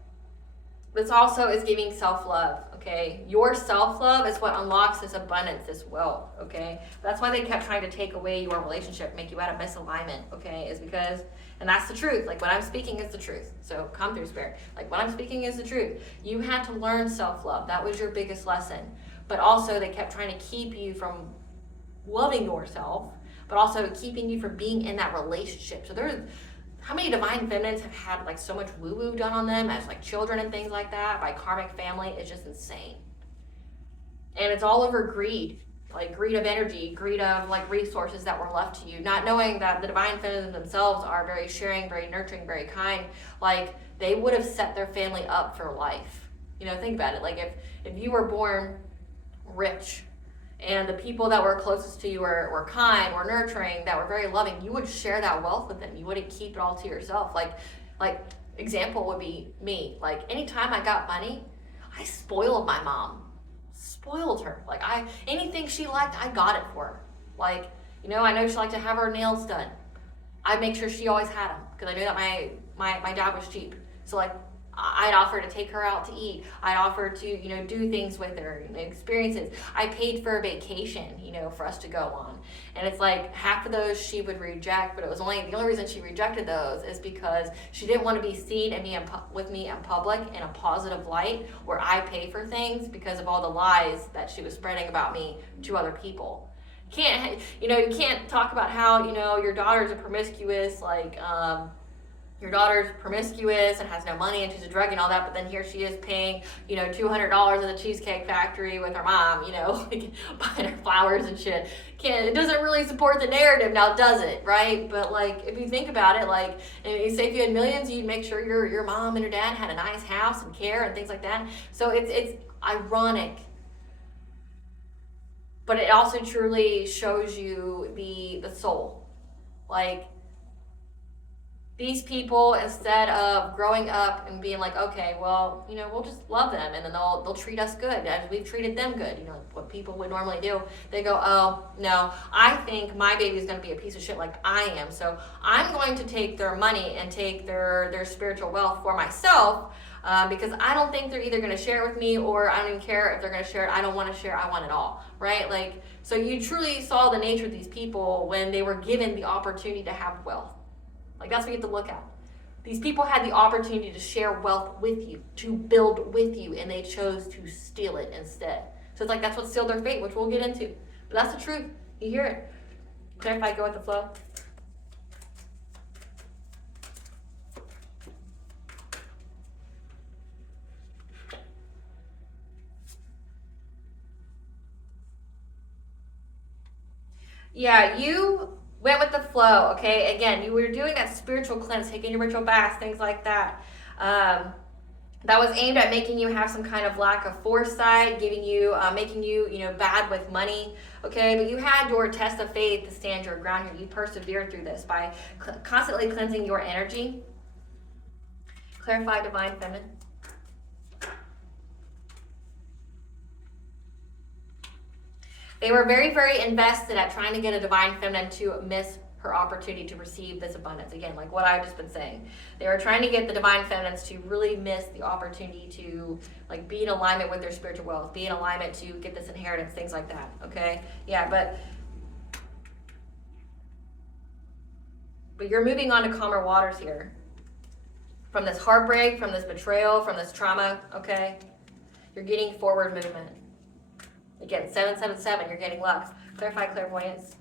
this also is giving self-love, okay? Your self-love is what unlocks this abundance, this wealth, okay? That's why they kept trying to take away your relationship, make you out of misalignment, okay? Is because, and that's the truth. Like, what I'm speaking is the truth. So come through, Spirit. Like, what I'm speaking is the truth. You had to learn self-love. That was your biggest lesson. But also, they kept trying to keep you from loving yourself, but also keeping you from being in that relationship. So how many divine feminines have had like so much woo-woo done on them as like children and things like that by karmic family? It's just insane. And it's all over greed, like greed of energy, greed of like resources that were left to you, not knowing that the divine feminines themselves are very sharing, very nurturing, very kind. Like, they would have set their family up for life. Think about it. Like, if you were born rich, and the people that were closest to you were kind, were nurturing, that were very loving, you would share that wealth with them. You wouldn't keep it all to yourself. Like example would be me. Like, anytime I got money, I spoiled my mom. Spoiled her. Like, anything she liked, I got it for her. Like, I know she liked to have her nails done. I'd make sure she always had them, because I knew that my dad was cheap. So like, I'd offer to take her out to eat. I'd offer to, do things with her, experiences. I paid for a vacation, for us to go on. And it's like, half of those she would reject, but the only reason she rejected those is because she didn't want to be seen with me in public in a positive light where I pay for things, because of all the lies that she was spreading about me to other people. You can't talk about how, your daughter's a promiscuous, your daughter's promiscuous and has no money and she's a drug and all that, but then here she is paying, $200 at the Cheesecake Factory with her mom, like, buying her flowers and shit. It doesn't really support the narrative now, does it? Right? But like, if you think about it, like, and you say if you had millions, you'd make sure your mom and your dad had a nice house and care and things like that. So it's ironic, but it also truly shows you the soul. Like, these people, instead of growing up and being like, okay, well, we'll just love them and then they'll treat us good as we've treated them good, what people would normally do. They go, oh, no, I think my baby is going to be a piece of shit like I am. So I'm going to take their money and take their spiritual wealth for myself, because I don't think they're either going to share it with me, or I don't even care if they're going to share it. I don't want to share. I want it all, right? Like, so you truly saw the nature of these people when they were given the opportunity to have wealth. Like, that's what you have to look at. These people had the opportunity to share wealth with you, to build with you, and they chose to steal it instead. So it's like, that's what sealed their fate, which we'll get into. But that's the truth. You hear it. Okay, if I go with the flow. Yeah, you went with the flow, okay? Again, you were doing that spiritual cleanse, taking your ritual baths, things like that. That was aimed at making you have some kind of lack of foresight, giving you, making you, bad with money, okay? But you had your test of faith to stand your ground here. You persevered through this by constantly cleansing your energy. Clarify divine feminine. They were very, very invested at trying to get a divine feminine to miss her opportunity to receive this abundance. Again, like what I've just been saying. They were trying to get the divine feminines to really miss the opportunity to like be in alignment with their spiritual wealth, be in alignment to get this inheritance, things like that. Okay? Yeah, but you're moving on to calmer waters here. From this heartbreak, from this betrayal, from this trauma, okay? You're getting forward movement. Again, 777, you're getting luck. Clarify clairvoyance.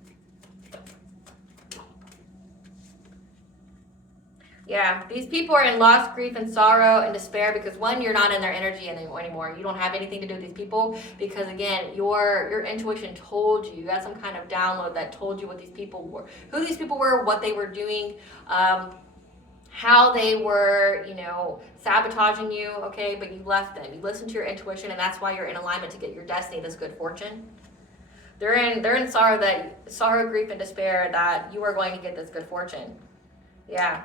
Yeah, these people are in loss, grief, and sorrow and despair because one, you're not in their energy anymore. You don't have anything to do with these people because again, your intuition told you. You got some kind of download that told you what these people were, who these people were, what they were doing, how they were, sabotaging you, okay? But you left them. You listened to your intuition, and that's why you're in alignment to get your destiny, this good fortune. They're in sorrow, grief, and despair that you are going to get this good fortune. Yeah.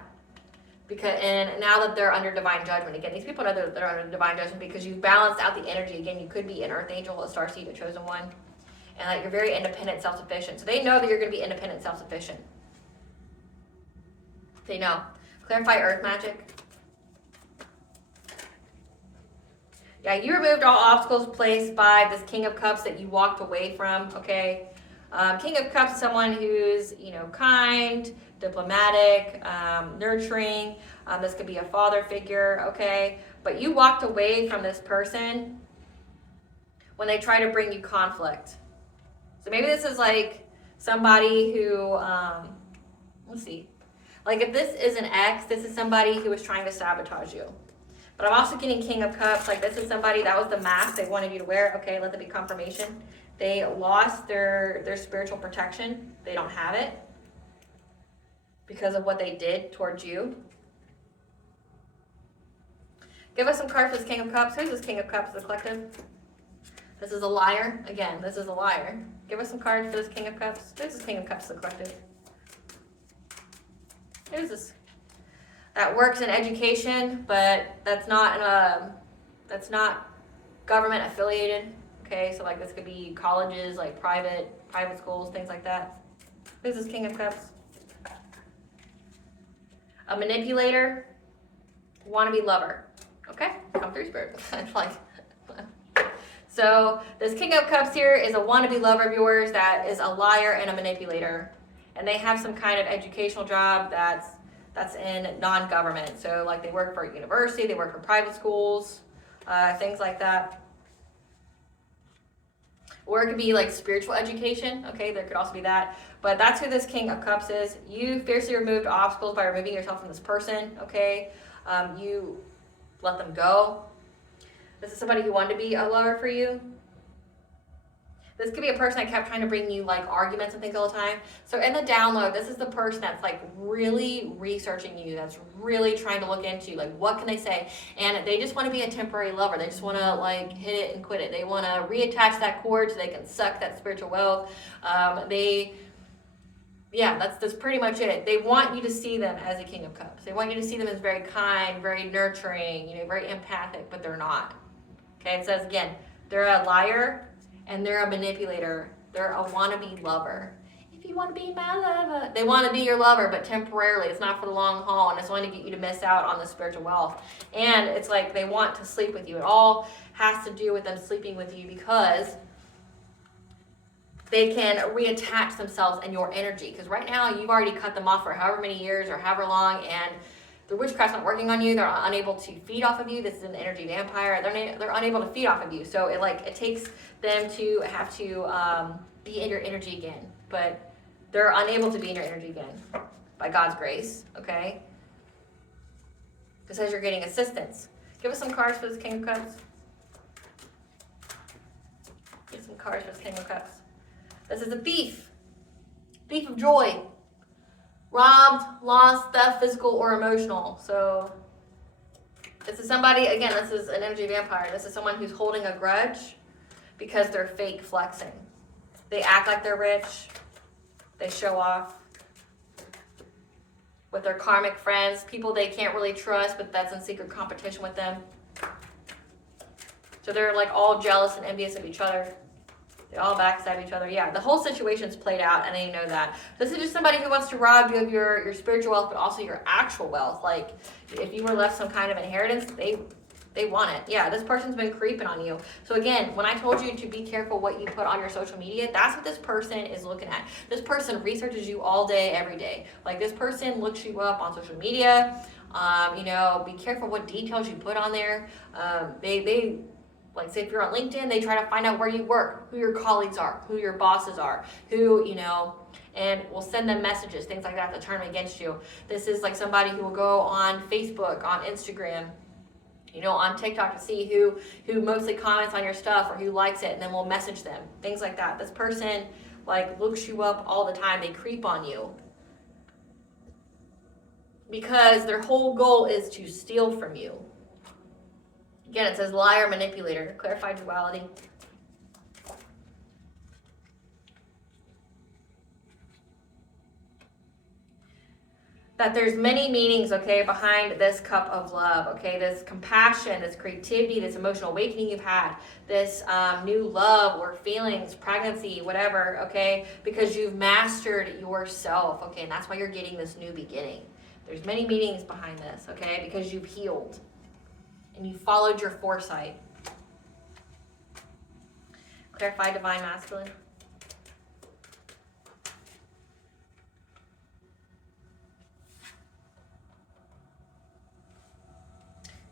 And now that they're under divine judgment, again, these people know that they're under divine judgment because you've balanced out the energy. Again, you could be an earth angel, a starseed, a chosen one, and that you're very independent, self-sufficient. So they know that you're going to be independent, self-sufficient. They know. Clarify earth magic. Yeah, you removed all obstacles placed by this King of Cups that you walked away from, okay? King of Cups is someone who's, kind, diplomatic, nurturing. This could be a father figure, okay? But you walked away from this person when they try to bring you conflict. So maybe this is like somebody who, let's see. Like if this is an ex, this is somebody who was trying to sabotage you. But I'm also getting King of Cups. Like this is somebody, that was the mask they wanted you to wear. Okay, let that be confirmation. They lost their spiritual protection. They don't have it because of what they did towards you. Give us some cards for this King of Cups. Who's this King of Cups, the collective? This is a liar. Again, this is a liar. Give us some cards for this King of Cups. Who's this King of Cups, the collective? Who's this? That works in education, but that's not government affiliated. Okay, so like this could be colleges, like private schools, things like that. Who's this King of Cups? A manipulator, wannabe lover. Okay, come through, Spirit. Like, so this King of Cups here is a wannabe lover of yours that is a liar and a manipulator, and they have some kind of educational job that's in non-government. So like they work for a university, they work for private schools, things like that. Or it could be like spiritual education. Okay, there could also be that. But that's who this King of Cups is. You fiercely removed obstacles by removing yourself from this person. Okay, you let them go. This is somebody who wanted to be a lover for you. This could be a person that kept trying to bring you like arguments and things all the time. So in the download, this is the person that's like really researching you, that's really trying to look into like what can they say, and they just want to be a temporary lover. They just want to like hit it and quit it. They want to reattach that cord so they can suck that spiritual wealth. That's pretty much it. They want you to see them as a King of Cups. They want you to see them as very kind, very nurturing, very empathic, but they're not. Okay, it says again, they're a liar. And they're a manipulator. They're a wannabe lover. If you want to be my lover. They want to be your lover, but temporarily. It's not for the long haul, and it's only to get you to miss out on the spiritual wealth. And it's like they want to sleep with you. It all has to do with them sleeping with you because they can reattach themselves in your energy. Because right now, you've already cut them off for however many years or however long, and the witchcraft's not working on you. They're unable to feed off of you. This is an energy vampire. They're unable to feed off of you. So it takes them to have to be in your energy again. But they're unable to be in your energy again by God's grace. Okay. It says you're getting assistance. Give us some cards for this King of Cups. Give some cards for this King of Cups. This is a thief. Thief of joy. Robbed, lost, theft, physical, or emotional. So this is somebody, again, this is an energy vampire. This is someone who's holding a grudge because they're fake flexing. They act like they're rich. They show off with their karmic friends, people they can't really trust, but that's in secret competition with them. So they're like all jealous and envious of each other. They all backstab each other. Yeah, the whole situation's played out, and they know that. This is just somebody who wants to rob you of your spiritual wealth, but also your actual wealth. Like, if you were left some kind of inheritance, they want it. Yeah, this person's been creeping on you. So again, when I told you to be careful what you put on your social media, that's what this person is looking at. This person researches you all day, every day. Like, this person looks you up on social media. Be careful what details you put on there. They like, say if you're on LinkedIn, they try to find out where you work, who your colleagues are, who your bosses are, and will send them messages, things like that turn them against you. This is like somebody who will go on Facebook, on Instagram, on TikTok to see who mostly comments on your stuff or who likes it, and then we'll message them, things like that. This person like looks you up all the time. They creep on you because their whole goal is to steal from you. Again, it says liar, manipulator. Clarify duality. That there's many meanings, okay, behind this cup of love, okay? This compassion, this creativity, this emotional awakening you've had, this new love or feelings, pregnancy, whatever, okay? Because you've mastered yourself, okay? And that's why you're getting this new beginning. There's many meanings behind this, okay? Because you've healed. And you followed your foresight. Clarify divine masculine.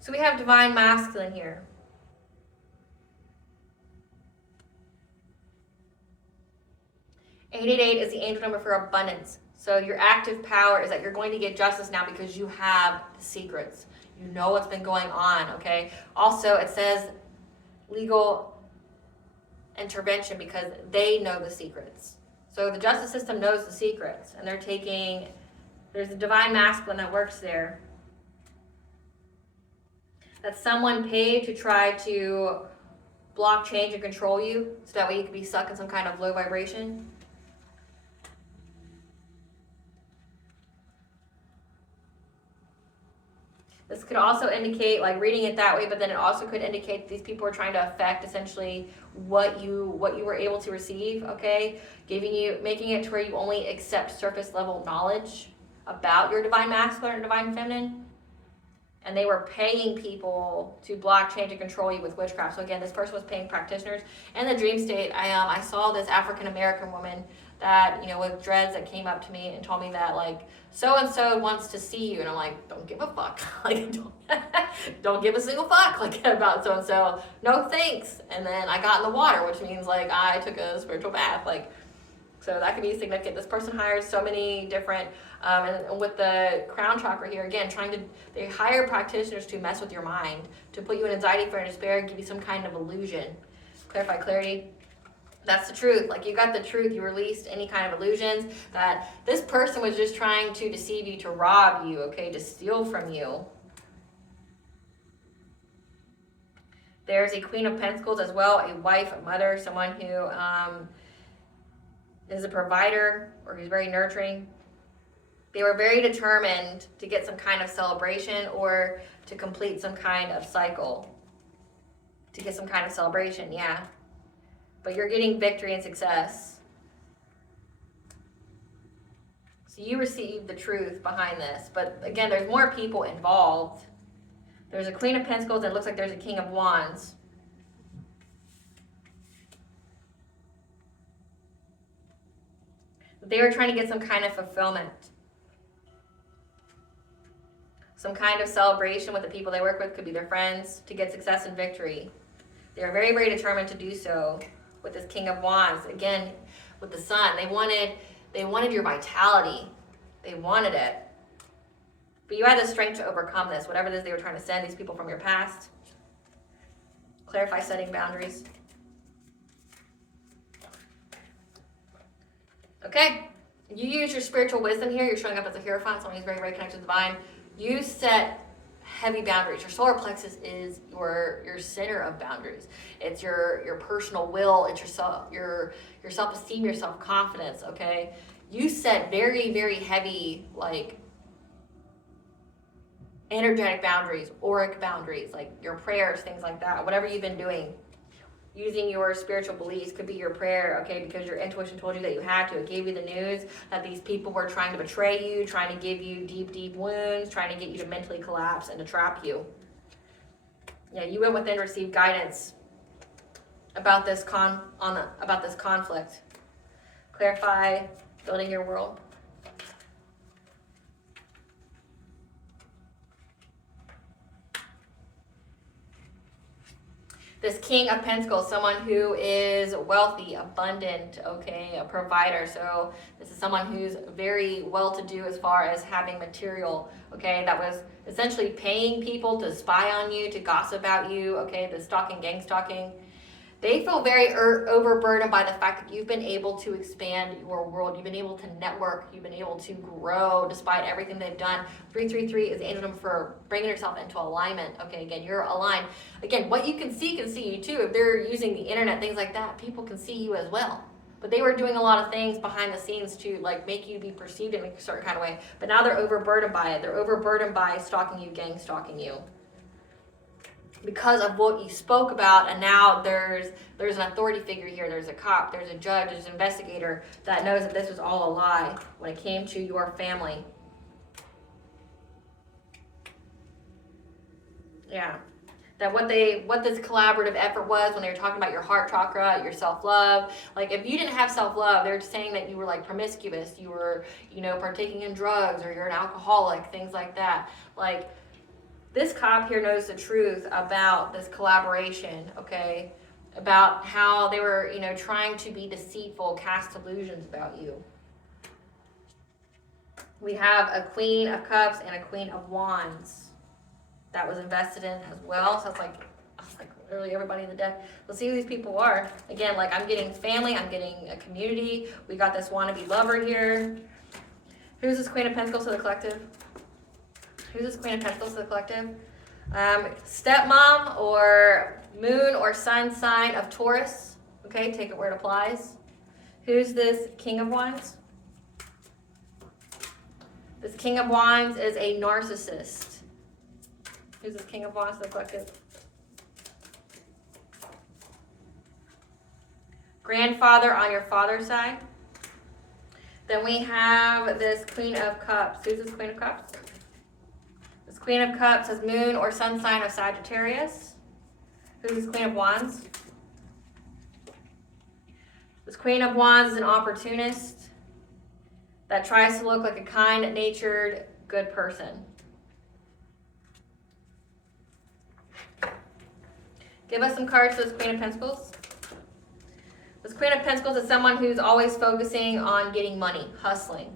So we have divine masculine here. (888) is the angel number for abundance. So your active power is that you're going to get justice now because you have the secrets. You know what's been going on, okay? Also, it says legal intervention because they know the secrets. So the justice system knows the secrets, and there's a divine masculine that works there. That's someone paid to try to block, change, and control you, so that way you can be stuck in some kind of low vibration. This could also indicate, like reading it that way, but then it also could indicate these people are trying to affect essentially what you were able to receive, okay? Making it to where you only accept surface level knowledge about your divine masculine or divine feminine. And they were paying people to block, change, and control you with witchcraft. So again, this person was paying practitioners. In the dream state, I saw this African American woman that, with dreads that came up to me and told me that, like, so-and-so wants to see you. And I'm like, don't give a fuck. Like, don't give a single fuck, like, about so-and-so. No thanks. And then I got in the water, which means, like, I took a spiritual bath. Like, so that could be significant. This person hires so many different, and with the crown chakra here, again, they hire practitioners to mess with your mind, to put you in anxiety, fear, and despair, give you some kind of illusion. Clarify clarity. That's the truth. Like, you got the truth. You released any kind of illusions that this person was just trying to deceive you, to rob you, okay, to steal from you. There's a Queen of Pentacles as well, a wife, a mother, someone who is a provider or who's very nurturing. They were very determined to get some kind of celebration or to complete some kind of cycle. To get some kind of celebration, yeah. But you're getting victory and success. So you receive the truth behind this. But again, there's more people involved. There's a Queen of Pentacles and it looks like there's a King of Wands. They were trying to get some kind of fulfillment. Some kind of celebration with the people they work with, could be their friends, to get success and victory. They are very, very determined to do so with this King of Wands. Again, with the Sun, they wanted your vitality. They wanted it. But you had the strength to overcome this, whatever it is they were trying to send these people from your past. Clarify setting boundaries. Okay, You use your spiritual wisdom here. You're showing up as a hierophant, someone who's very, very connected to the divine. You set heavy boundaries. Your solar plexus is your center of boundaries. It's your personal will. It's your self-esteem, your self-confidence. Okay, you set very, very heavy, like, energetic boundaries, auric boundaries, like your prayers, things like that. Whatever you've been doing, using your spiritual beliefs, could be your prayer, okay, because your intuition told you that you had to. It gave you the news that these people were trying to betray you, trying to give you deep, deep wounds, trying to get you to mentally collapse and to trap you. Yeah, you went within, received guidance about this about this conflict. Clarify, building your world. This King of Pentacles, someone who is wealthy, abundant, okay, a provider. So this is someone who's very well-to-do as far as having material, okay, that was essentially paying people to spy on you, to gossip about you, okay, the stalking, gang stalking. They feel very overburdened by the fact that you've been able to expand your world. You've been able to network. You've been able to grow despite everything they've done. 333 is the angel number for bringing yourself into alignment. Okay, again, you're aligned. Again, what you can see you too. If they're using the internet, things like that, people can see you as well. But they were doing a lot of things behind the scenes to like make you be perceived in a certain kind of way. But now they're overburdened by it. They're overburdened by stalking you, gang stalking you, because of what you spoke about. And now there's an authority figure here. There's a cop, there's a judge, there's an investigator that knows that this was all a lie when it came to your family. Yeah, that what this collaborative effort was when they were talking about your heart chakra, your self-love. Like if you didn't have self-love, they're saying that you were like promiscuous, you were, partaking in drugs, or you're an alcoholic, things like that. Like, this cop here knows the truth about this collaboration, okay? About how they were, trying to be deceitful, cast illusions about you. We have a Queen of Cups and a Queen of Wands that was invested in as well. So it's like literally everybody in the deck. Let's see who these people are. Again, like I'm getting family, I'm getting a community. We got this wannabe lover here. Who's this Queen of Pentacles to the collective? Who's this Queen of Pentacles to the collective? Stepmom or moon or sun sign of Taurus. Okay, take it where it applies. Who's this King of Wands? This King of Wands is a narcissist. Who's this King of Wands to the collective? Grandfather on your father's side. Then we have this Queen of Cups. Who's this Queen of Cups? This Queen of Cups has moon or sun sign of Sagittarius. Who's this Queen of Wands? This Queen of Wands is an opportunist that tries to look like a kind-natured, good person. Give us some cards for this Queen of Pentacles. This Queen of Pentacles is someone who's always focusing on getting money, hustling.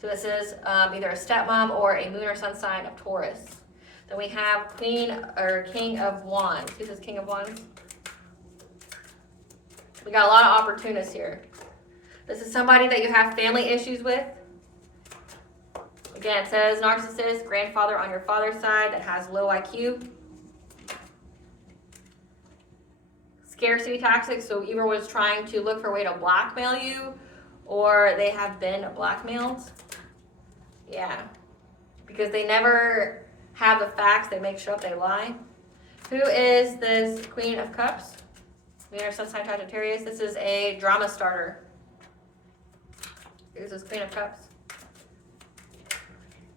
So this is either a stepmom or a moon or sun sign of Taurus. Then we have Queen or King of Wands. Who's this King of Wands? We got a lot of opportunists here. This is somebody that you have family issues with. Again, it says narcissist, grandfather on your father's side that has low IQ. Scarcity tactics, so either was trying to look for a way to blackmail you, or they have been blackmailed. Yeah, because they never have the facts, they make sure they lie. Who is this Queen of Cups? We are sun sign Sagittarius. This is a drama starter. Who's this Queen of Cups?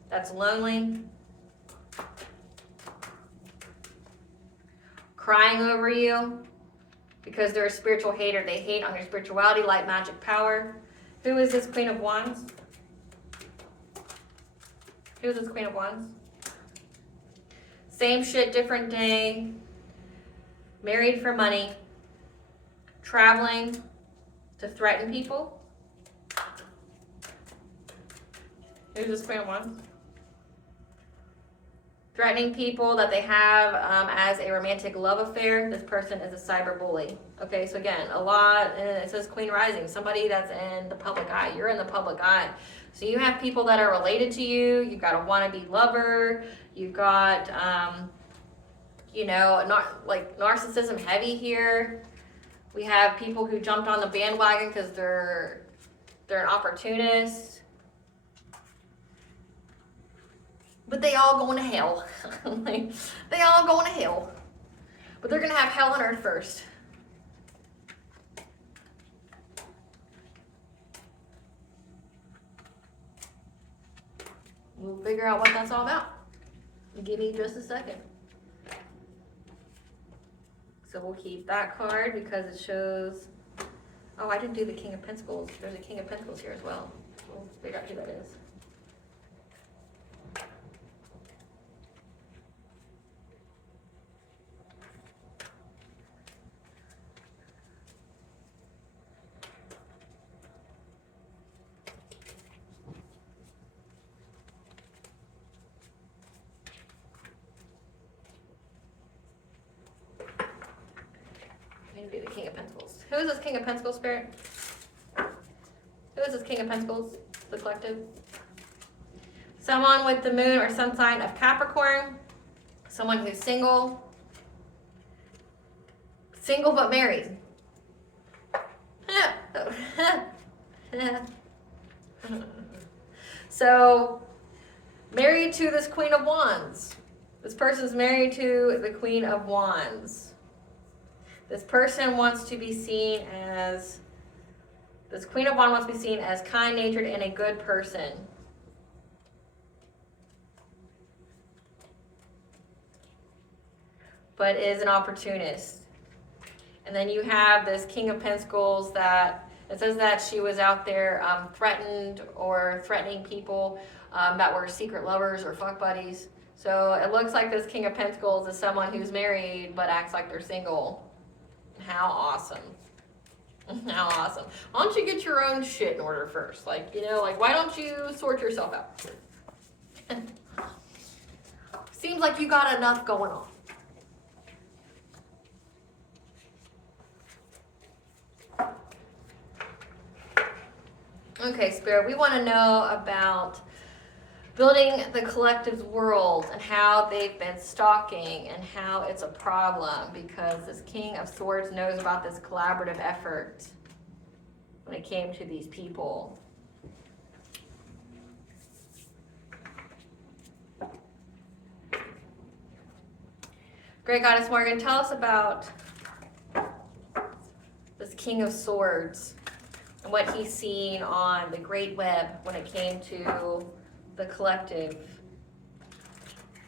That's lonely. Crying over you because they're a spiritual hater. They hate on your spirituality, light, magic, power. Who is this Queen of Wands? Who is this Queen of Wands? Same shit, different day. Married for money. Traveling to threaten people. Who's this Queen of Wands? threatening people that they have as a romantic love affair. This person is a cyber bully. Okay, so again, a lot, it says Queen Rising, somebody that's in the public eye. You're in the public eye. So you have people that are related to you. You've got a wannabe lover. You've got, not like narcissism heavy here. We have people who jumped on the bandwagon because they're an opportunist. But they all going to hell. They all going to hell. But they're going to have hell on earth first. We'll figure out what that's all about. Give me just a second. So we'll keep that card because it shows, oh, I didn't do the King of Pentacles. There's a King of Pentacles here as well. We'll figure out who that is. Be the King of Pentacles. Who is this King of Pentacles, Spirit? Who is this King of Pentacles? The collective. Someone with the moon or sun sign of Capricorn. Someone who's single. Single but married. So, married to this Queen of Wands. This person's married to the Queen of Wands. This person wants to be seen as, this Queen of Wands wants to be seen as kind-natured and a good person. But is an opportunist. And then you have this King of Pentacles that, it says that she was out there threatening people that were secret lovers or fuck buddies. So it looks like this King of Pentacles is someone who's married but acts like they're single. How awesome. How awesome. Why don't you get your own shit in order first? Why don't you sort yourself out? Seems like you got enough going on. Okay, Spirit, we want to know about building the collective's world and how they've been stalking and how it's a problem, because this King of Swords knows about this collaborative effort when it came to these people. Great Goddess Morgan, tell us about this King of Swords and what he's seen on the Great Web when it came to the collective.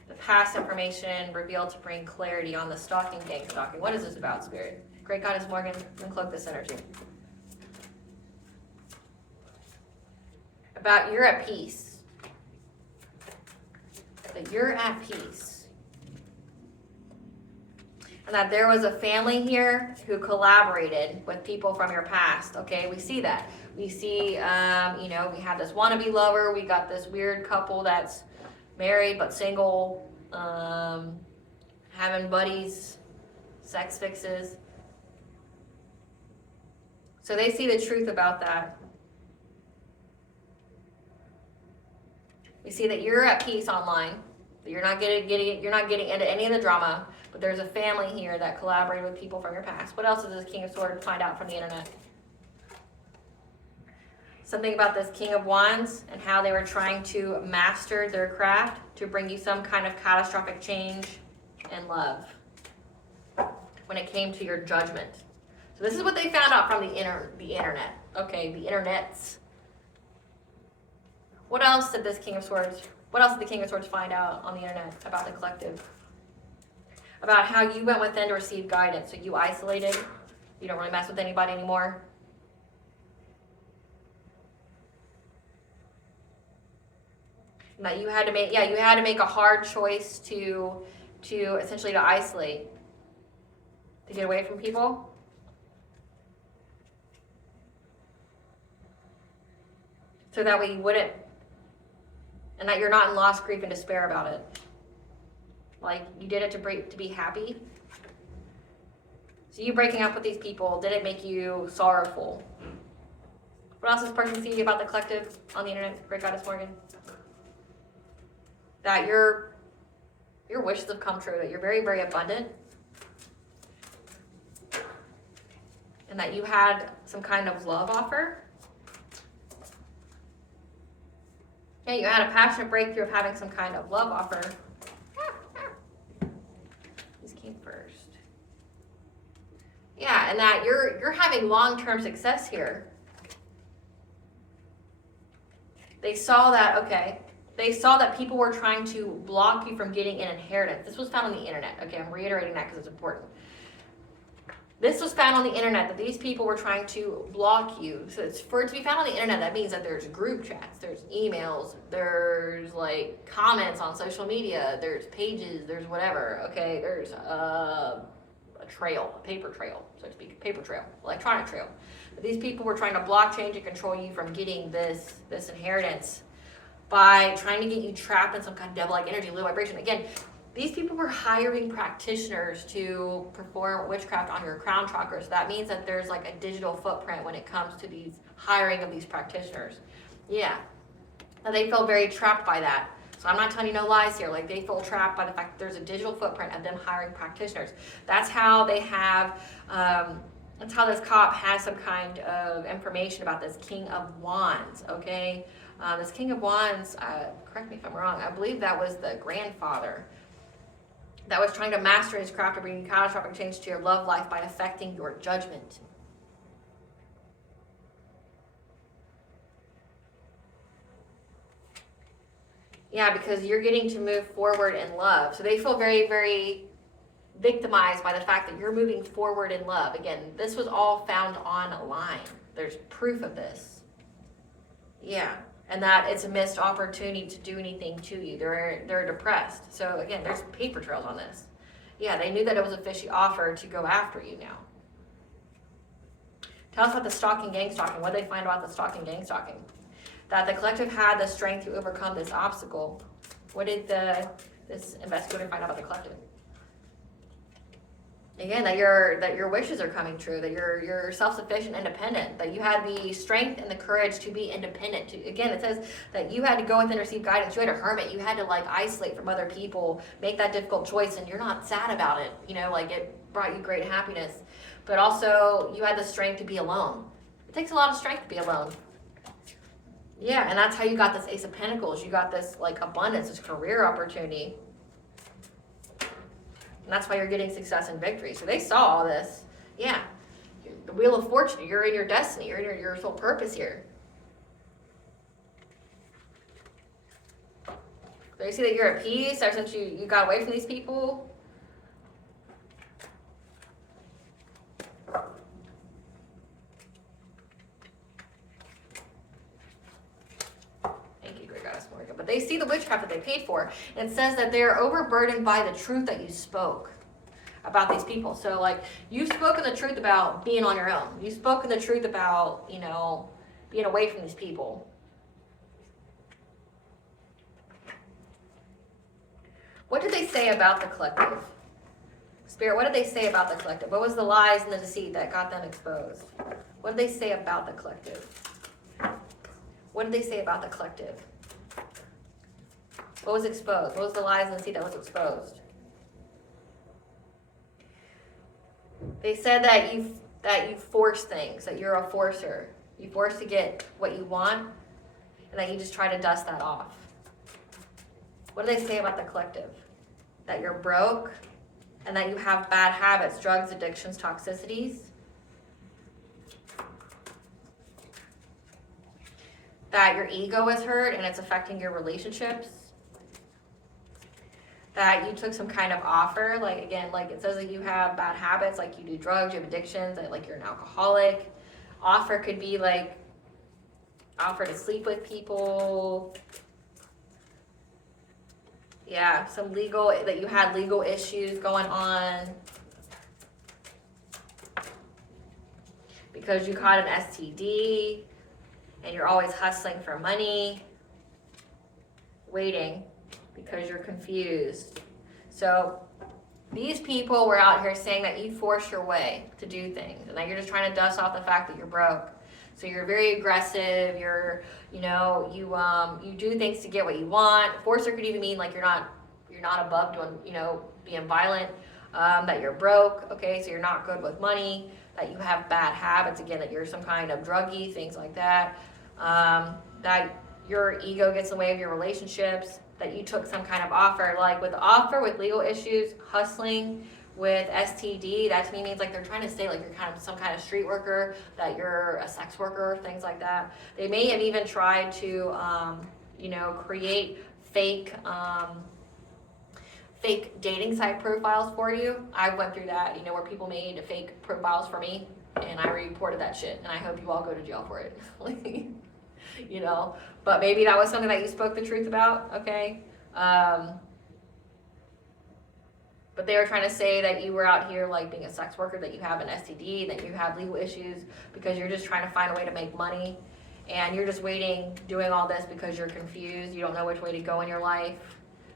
The past information revealed to bring clarity on the stalking gang stalking. What is this about, Spirit? Great Goddess Morgan, uncloak this energy. About you're at peace. That you're at peace. And that there was a family here who collaborated with people from your past. Okay, we see that. We see, we have this wannabe lover. We got this weird couple that's married but single, having buddies, sex fixes. So they see the truth about that. We see that you're at peace online. That you're not getting into any of the drama. But there's a family here that collaborated with people from your past. What else does this King of Swords find out from the internet? Something about this King of Wands and how they were trying to master their craft to bring you some kind of catastrophic change and love when it came to your judgment. So this is what they found out from the internet. Okay, the internets. What else did the King of Swords find out on the internet about the collective? About how you went within to receive guidance. So you isolated. You don't really mess with anybody anymore. That you had to make a hard choice to essentially to isolate. To get away from people. So that way you wouldn't, and that you're not in loss, grief, and despair about it. Like, you did it to be happy. So you breaking up with these people, did it make you sorrowful? What else is this person seeing about the collective on the internet, Great Goddess Morgan? That your wishes have come true, that you're very, very abundant. And that you had some kind of love offer. Yeah, you had a passionate breakthrough of having some kind of love offer. This came first. Yeah, and that you're having long-term success here. They saw that, okay. They saw that people were trying to block you from getting an inheritance. This was found on the internet. Okay, I'm reiterating that because it's important. This was found on the internet, that these people were trying to block you. So for it to be found on the internet, that means that there's group chats, there's emails, there's like comments on social media, there's pages, there's whatever, okay? There's a trail, a paper trail, so to speak, paper trail, electronic trail. But these people were trying to block, change, and control you from getting this inheritance by trying to get you trapped in some kind of devil-like energy, low vibration. Again, these people were hiring practitioners to perform witchcraft on your crown chakra. So that means that there's like a digital footprint when it comes to these hiring of these practitioners. Yeah. Now they feel very trapped by that. So I'm not telling you no lies here. Like, they feel trapped by the fact that there's a digital footprint of them hiring practitioners. That's how they have, that's how this cop has some kind of information about this King of Wands, okay? This King of Wands, correct me if I'm wrong, I believe that was the grandfather that was trying to master his craft of bringing catastrophic change to your love life by affecting your judgment. Yeah, because you're getting to move forward in love. So they feel very, very victimized by the fact that you're moving forward in love. Again, this was all found online. There's proof of this. Yeah. And that it's a missed opportunity to do anything to you. They're depressed. So again, there's paper trails on this. Yeah, they knew that it was a fishy offer to go after you now. Tell us about the stalking, gang stalking. What did they find about the stalking, gang stalking? That the collective had the strength to overcome this obstacle. What did this investigator find out about the collective? Again, that your wishes are coming true, that you're self-sufficient, independent, that you had the strength and the courage to be independent. Again, it says that you had to go within and receive guidance. You had a hermit. You had to like isolate from other people, make that difficult choice, and you're not sad about it. You know, like it brought you great happiness. But also, you had the strength to be alone. It takes a lot of strength to be alone. Yeah, and that's how you got this Ace of Pentacles. You got this like abundance, this career opportunity. And that's why you're getting success and victory. So they saw all this. Yeah. The Wheel of Fortune. You're in your destiny. You're in your soul purpose here. So you see that you're at peace ever since you got away from these people. But they see the witchcraft that they paid for. And it says that they're overburdened by the truth that you spoke about these people. So like, you've spoken the truth about being on your own. You've spoken the truth about, you know, being away from these people. What did they say about the collective? Spirit, what did they say about the collective? What was the lies and the deceit that got them exposed? What did they say about the collective? What did they say about the collective? What was exposed? What was the lies and deceit that was exposed? They said that you force things, that you're a forcer. You force to get what you want, and that you just try to dust that off. What do they say about the collective? That you're broke, and that you have bad habits, drugs, addictions, toxicities. That your ego is hurt and it's affecting your relationships. That you took some kind of offer, like again, like it says that you have bad habits, like you do drugs, you have addictions, that like you're an alcoholic. Offer could be like offer to sleep with people. Yeah, some legal, that you had legal issues going on because you caught an STD and you're always hustling for money, waiting because you're confused. So these people were out here saying that you force your way to do things, and that you're just trying to dust off the fact that you're broke. So you're very aggressive. You do things to get what you want. Forcer could even mean like you're not above doing, being violent. That you're broke. Okay, so you're not good with money. That you have bad habits. Again, that you're some kind of druggie, things like that. That your ego gets in the way of your relationships. That you took some kind of offer, like with legal issues, hustling, with STD, that to me means like they're trying to say like you're kind of some kind of street worker, that you're a sex worker, things like that. They may have even tried to, create fake dating site profiles for you. I went through that, where people made fake profiles for me, and I reported that shit, and I hope you all go to jail for it. But maybe that was something that you spoke the truth about, okay? But they were trying to say that you were out here like being a sex worker, that you have an STD, that you have legal issues because you're just trying to find a way to make money, and you're just doing all this because you're confused. You don't know which way to go in your life,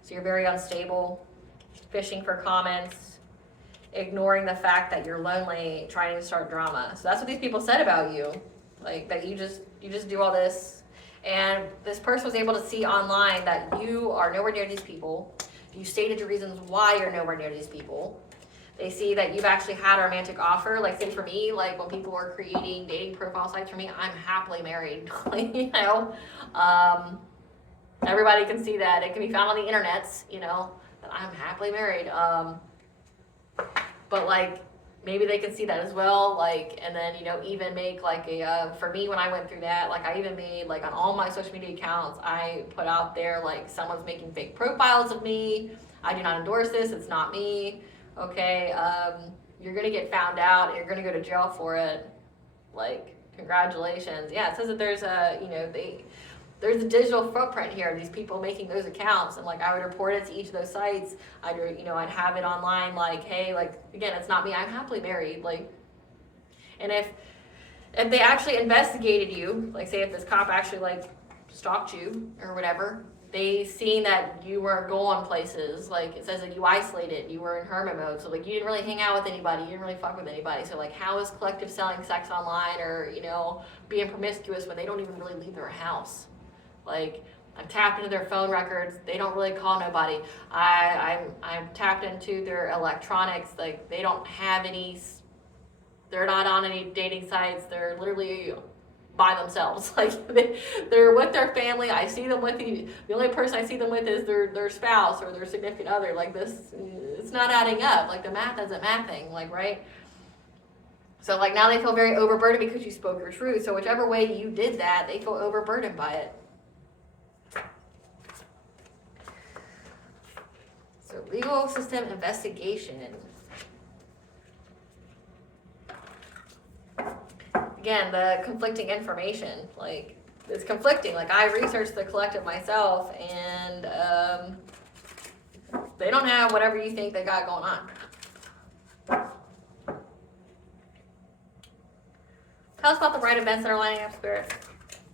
so you're very unstable, fishing for comments, ignoring the fact that you're lonely, trying to start drama. So that's what these people said about you, like that you just do all this. And this person was able to see online that you are nowhere near these people. You stated your reasons why you're nowhere near these people. They see that you've actually had a romantic offer. Like, say for me, like when people are creating dating profile sites for me, I'm happily married. Everybody can see that. It can be found on the internets, that I'm happily married. But like, maybe they can see that as well, like, and then, even make like for me, when I went through that, like I even made like on all my social media accounts, I put out there like someone's making fake profiles of me. I do not endorse this. It's not me. Okay. You're going to get found out and you're going to go to jail for it. Like, congratulations. Yeah. It says that there's there's a digital footprint here of these people making those accounts, and like I would report it to each of those sites. I'd have it online, like, hey, like, again, it's not me, I'm happily married, like. And if they actually investigated you, like say if this cop actually like stalked you or whatever, they seen that you weren't going places. Like it says that you isolated, you were in hermit mode, so like you didn't really hang out with anybody, you didn't really fuck with anybody. So like, how is collective selling sex online or being promiscuous when they don't even really leave their house? Like, I'm tapped into their phone records. They don't really call nobody. I'm tapped into their electronics. Like, they don't have any. They're not on any dating sites. They're literally by themselves. Like, they're with their family. I see them with the only person I see them with is their spouse or their significant other. Like, this, it's not adding up. Like, the math isn't mathing. Like, right? So like now they feel very overburdened because you spoke your truth. So whichever way you did that, they feel overburdened by it. So legal system investigation. Again, the conflicting information, like it's conflicting. Like I researched the collective myself, and they don't have whatever you think they got going on. Tell us about the right events that are lining up, Spirit.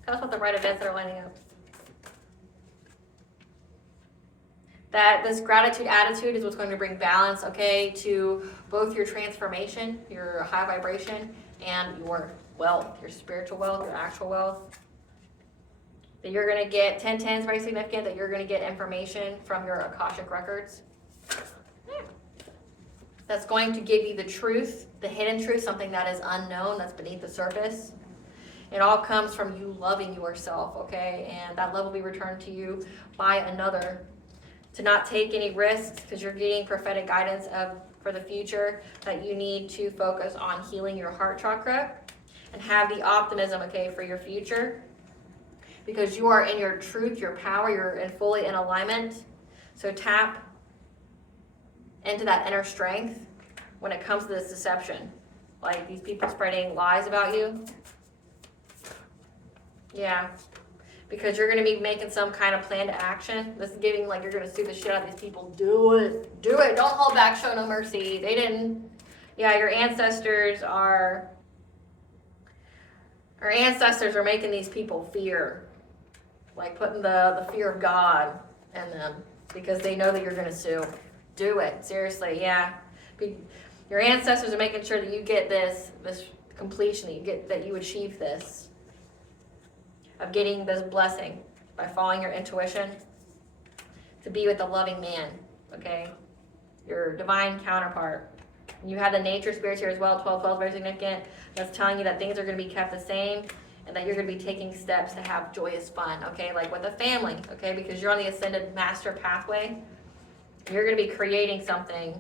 Tell us about the right events that are lining up. That this gratitude attitude is what's going to bring balance, okay, to both your transformation, your high vibration, and your wealth, your spiritual wealth, your actual wealth. That you're going to get 1010 is very significant, that you're going to get information from your Akashic records. That's going to give you the truth, the hidden truth, something that is unknown, that's beneath the surface. It all comes from you loving yourself, okay? And that love will be returned to you by another. To not take any risks because you're getting prophetic guidance for the future, that you need to focus on healing your heart chakra and have the optimism, okay, for your future. Because you are in your truth, your power, you're fully in alignment. So tap into that inner strength when it comes to this deception. Like these people spreading lies about you. Yeah. Because you're going to be making some kind of plan to action. This is giving like you're going to sue the shit out of these people. Do it. Do it. Don't hold back. Show no mercy. They didn't. Yeah, your ancestors are... Our ancestors are making these people fear. Like putting the fear of God in them. Because they know that you're going to sue. Do it. Seriously, yeah. Your ancestors are making sure that you get this completion, that you achieve this. Of getting this blessing by following your intuition to be with a loving man, okay? Your divine counterpart. You have the nature spirits here as well. 12 is very significant. That's telling you that things are going to be kept the same and that you're going to be taking steps to have joyous fun, okay? Like with a family, okay? Because you're on the ascended master pathway. You're going to be creating something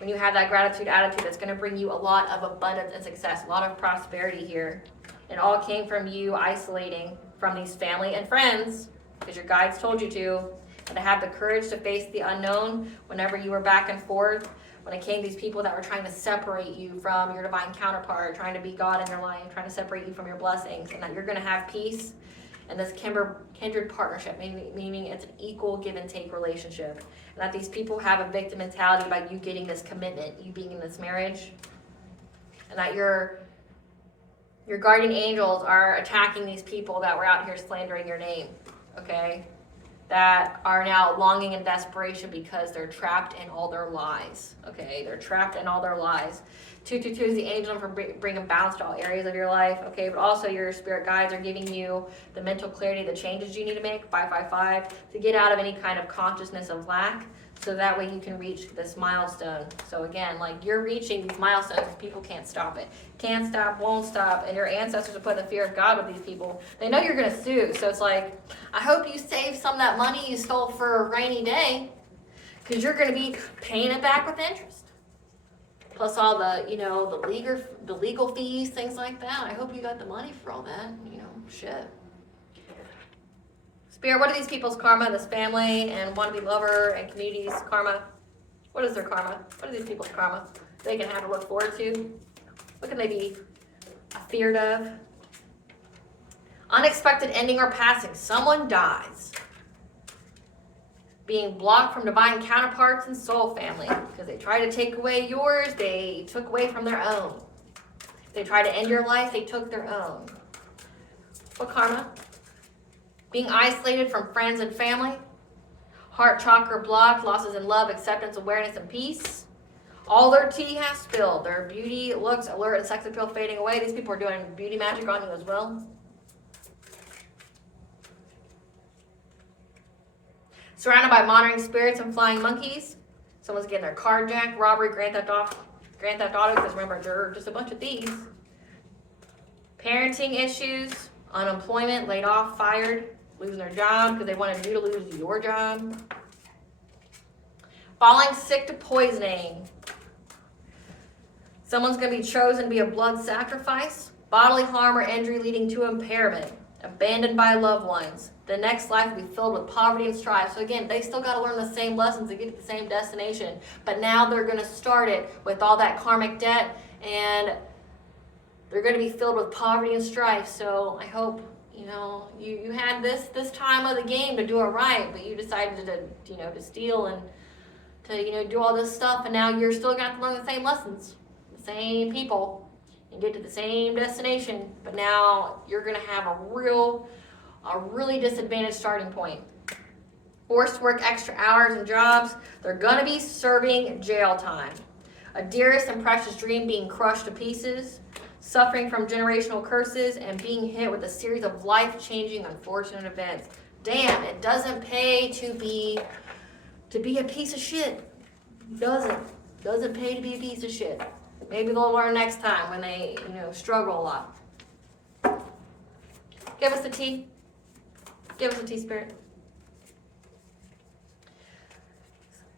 when you have that gratitude attitude that's going to bring you a lot of abundance and success, a lot of prosperity here. It all came from you isolating from these family and friends because your guides told you to, and to have the courage to face the unknown whenever you were back and forth. When it came to these people that were trying to separate you from your divine counterpart, trying to be God in your life, trying to separate you from your blessings, and that you're going to have peace and this kindred partnership, meaning it's an equal give and take relationship. And that these people have a victim mentality by you getting this commitment, you being in this marriage, and that your guardian angels are attacking these people that were out here slandering your name, okay? That are now longing in desperation because they're trapped in all their lies, okay? They're trapped in all their lies. 222 is the angel for bringing balance to all areas of your life, okay? But also your spirit guides are giving you the mental clarity, the changes you need to make, 555, to get out of any kind of consciousness of lack, so that way you can reach this milestone. So again, like you're reaching these milestones, people can't stop it. Can't stop, won't stop, and your ancestors are putting the fear of God with these people. They know you're gonna sue, so it's like, I hope you save some of that money you stole for a rainy day, because you're gonna be paying it back with interest. Plus all the, the legal fees, things like that. I hope you got the money for all that, shit. Spirit, what are these people's karma, this family and wannabe lover and community's karma? What is their karma? What are these people's karma they can have to look forward to? What can they be feared of? Unexpected ending or passing. Someone dies. Being blocked from divine counterparts and soul family. Because they try to take away yours, they took away from their own. They try to end your life, they took their own. What karma? Being isolated from friends and family. Heart chakra blocked, losses in love, acceptance, awareness, and peace. All their tea has spilled. Their beauty, looks, alert, and sex appeal fading away. These people are doing beauty magic on you as well. Surrounded by monitoring spirits and flying monkeys. Someone's getting their car jacked, robbery, Grand Theft Auto, because remember, there are just a bunch of thieves. Parenting issues, unemployment, laid off, fired, losing their job because they wanted you to lose your job. Falling sick to poisoning. Someone's going to be chosen to be a blood sacrifice. Bodily harm or injury leading to impairment. Abandoned by loved ones. The next life will be filled with poverty and strife. So again, they still got to learn the same lessons to get to the same destination. But now they're going to start it with all that karmic debt, and they're going to be filled with poverty and strife. So I hope, you had this time of the game to do it right, but you decided to steal and to, do all this stuff, and now you're still going to have to learn the same lessons, the same people, and get to the same destination. But now you're going to have a really disadvantaged starting point. Forced to work extra hours and jobs. They're going to be serving jail time. A dearest and precious dream being crushed to pieces. Suffering from generational curses and being hit with a series of life-changing, unfortunate events. Damn, it doesn't pay to be a piece of shit. Doesn't pay to be a piece of shit. Maybe they'll learn next time when they, struggle a lot. Give us the tea. Give us the tea, Spirit.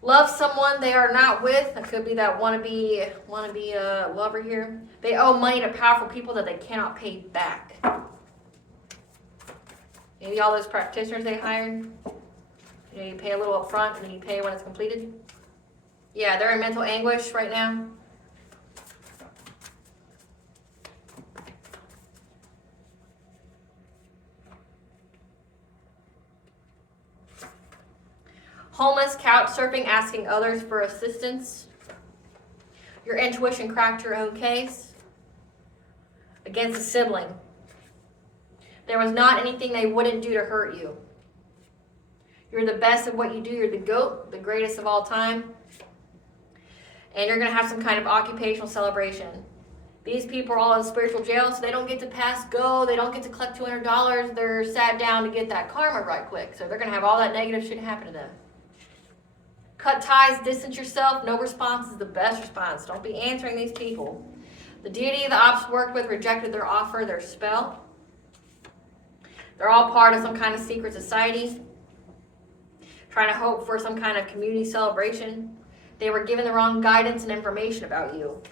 Love someone they are not with. That could be that wannabe lover here. They owe money to powerful people that they cannot pay back. Maybe all those practitioners they hired. You pay a little up front and then you pay when it's completed. Yeah, they're in mental anguish right now. Homeless, couch surfing, asking others for assistance. Your intuition cracked your own case against a sibling. There was not anything they wouldn't do to hurt you. You're the best at what you do. You're the GOAT, the greatest of all time. And you're going to have some kind of occupational celebration. These people are all in spiritual jail, so they don't get to pass go. They don't get to collect $200. They're sat down to get that karma right quick. So they're going to have all that negative shit happen to them. Cut ties, distance yourself. No response is the best response. Don't be answering these people. The deity the ops worked with rejected their offer, their spell. They're all part of some kind of secret society, trying to hope for some kind of community celebration. They were given the wrong guidance and information about you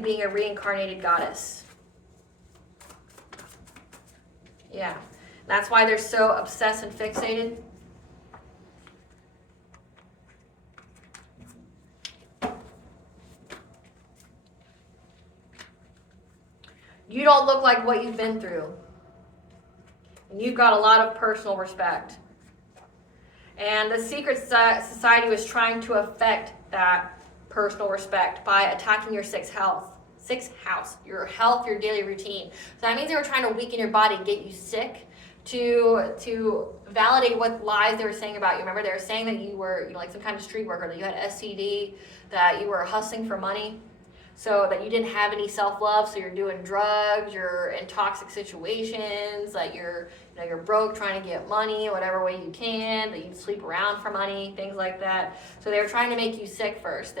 being a reincarnated goddess. Yeah, that's why they're so obsessed and fixated. You don't look like what you've been through. And you've got a lot of personal respect. And the secret society was trying to affect that personal respect by attacking your sixth house, your health, your daily routine. So that means they were trying to weaken your body, get you sick, to validate what lies they were saying about you. Remember, they were saying that you were like some kind of street worker, that you had STD, that you were hustling for money, so that you didn't have any self-love, so you're doing drugs, you're in toxic situations, that you're broke trying to get money whatever way you can, that you sleep around for money, things like that. So they were trying to make you sick first.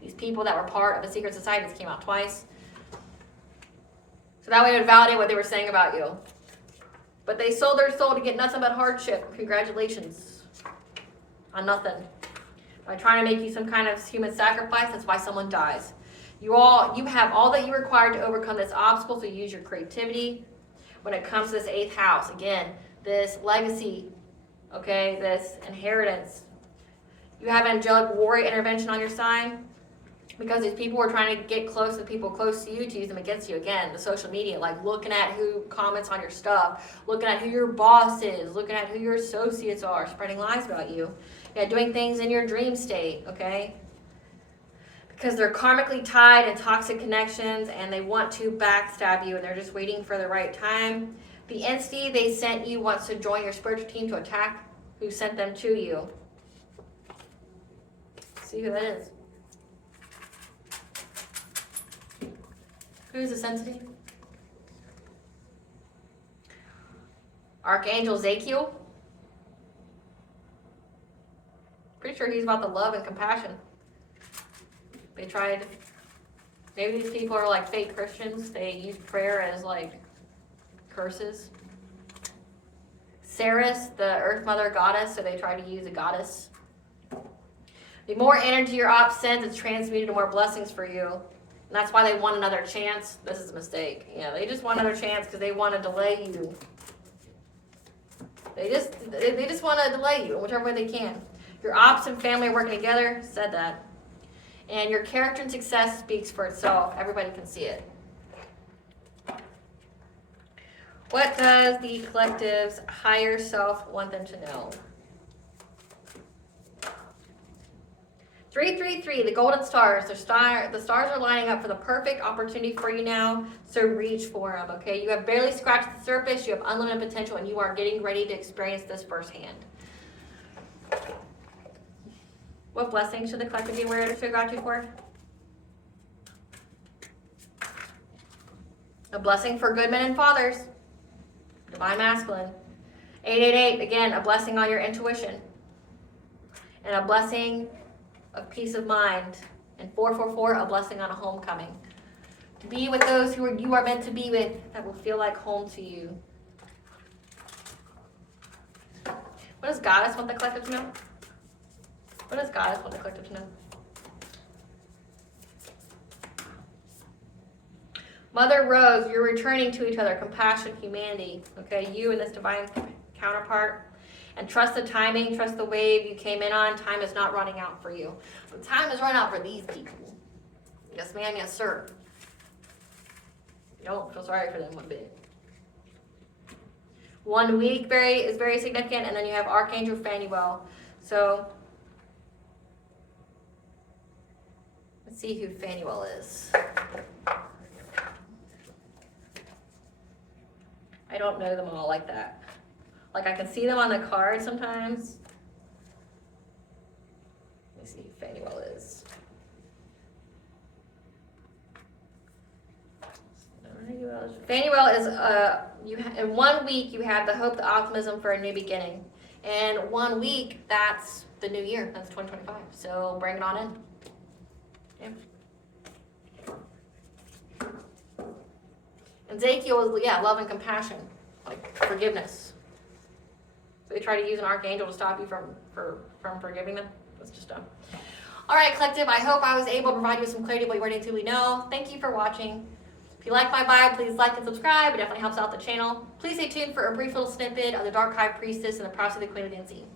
These people that were part of the secret society, this came out twice. So that way it would validate what they were saying about you. But they sold their soul to get nothing but hardship. Congratulations on nothing. By trying to make you some kind of human sacrifice, that's why someone dies. You have all that you require to overcome this obstacle, so use your creativity. When it comes to this 8th house, again, this legacy, okay, this inheritance. You have angelic warrior intervention on your side, because these people were trying to get close to people close to you to use them against you. Again, the social media, like looking at who comments on your stuff, looking at who your boss is, looking at who your associates are, spreading lies about you. Yeah, doing things in your dream state, okay? Because they're karmically tied in toxic connections and they want to backstab you and they're just waiting for the right time. The entity they sent you wants to join your spiritual team to attack who sent them to you. See who that is. Who's this entity? Archangel Zakiel. Pretty sure he's about the love and compassion. They tried, maybe these people are like fake Christians. They use prayer as like curses. Ceres, the earth mother goddess, so they try to use a goddess. The more energy your op sends, it's transmuted to more blessings for you. And that's why they want another chance. This is a mistake. Yeah, they just want another chance because they want to delay you. They just want to delay you in whichever way they can. Your ops and family are working together. Said that. And your character and success speaks for itself. Everybody can see it. What does the collective's higher self want them to know? 333, the golden stars. The stars are lining up for the perfect opportunity for you now, so reach for them, okay? You have barely scratched the surface, you have unlimited potential, and you are getting ready to experience this firsthand. What blessings should the collective be aware to show gratitude for? A blessing for good men and fathers. Divine masculine. 888, again, a blessing on your intuition. And a blessing of peace of mind. And 444, a blessing on a homecoming. To be with those who you are meant to be with, that will feel like home to you. What does Goddess want the collective to know? What does Goddess want the collective to know? Mother Rose, you're returning to each other, compassion, humanity. Okay, you and this divine counterpart. And trust the timing, trust the wave you came in on. Time is not running out for you. But time is running out for these people. Yes, ma'am, yes, sir. Don't feel sorry for them one bit. 1 week is very significant, and then you have Archangel Phanuel. So let's see who Phanuel is. I don't know them all like that. Like I can see them on the card sometimes. Let me see who Faneuil is. Faneuil is in 1 week you have the hope, the optimism for a new beginning. And 1 week, that's the new year. That's 2025. So bring it on in. Yeah. And Ezekiel is, love and compassion, like forgiveness. So they try to use an archangel to stop you from forgiving them. That's just dumb. All right, collective, I hope I was able to provide you with some clarity of what you already truly know. Thank you for watching. If you like my vibe, please like and subscribe. It definitely helps out the channel. Please stay tuned for a brief little snippet of the Dark High Priestess and the Prophecy of the Queen of the Unseen.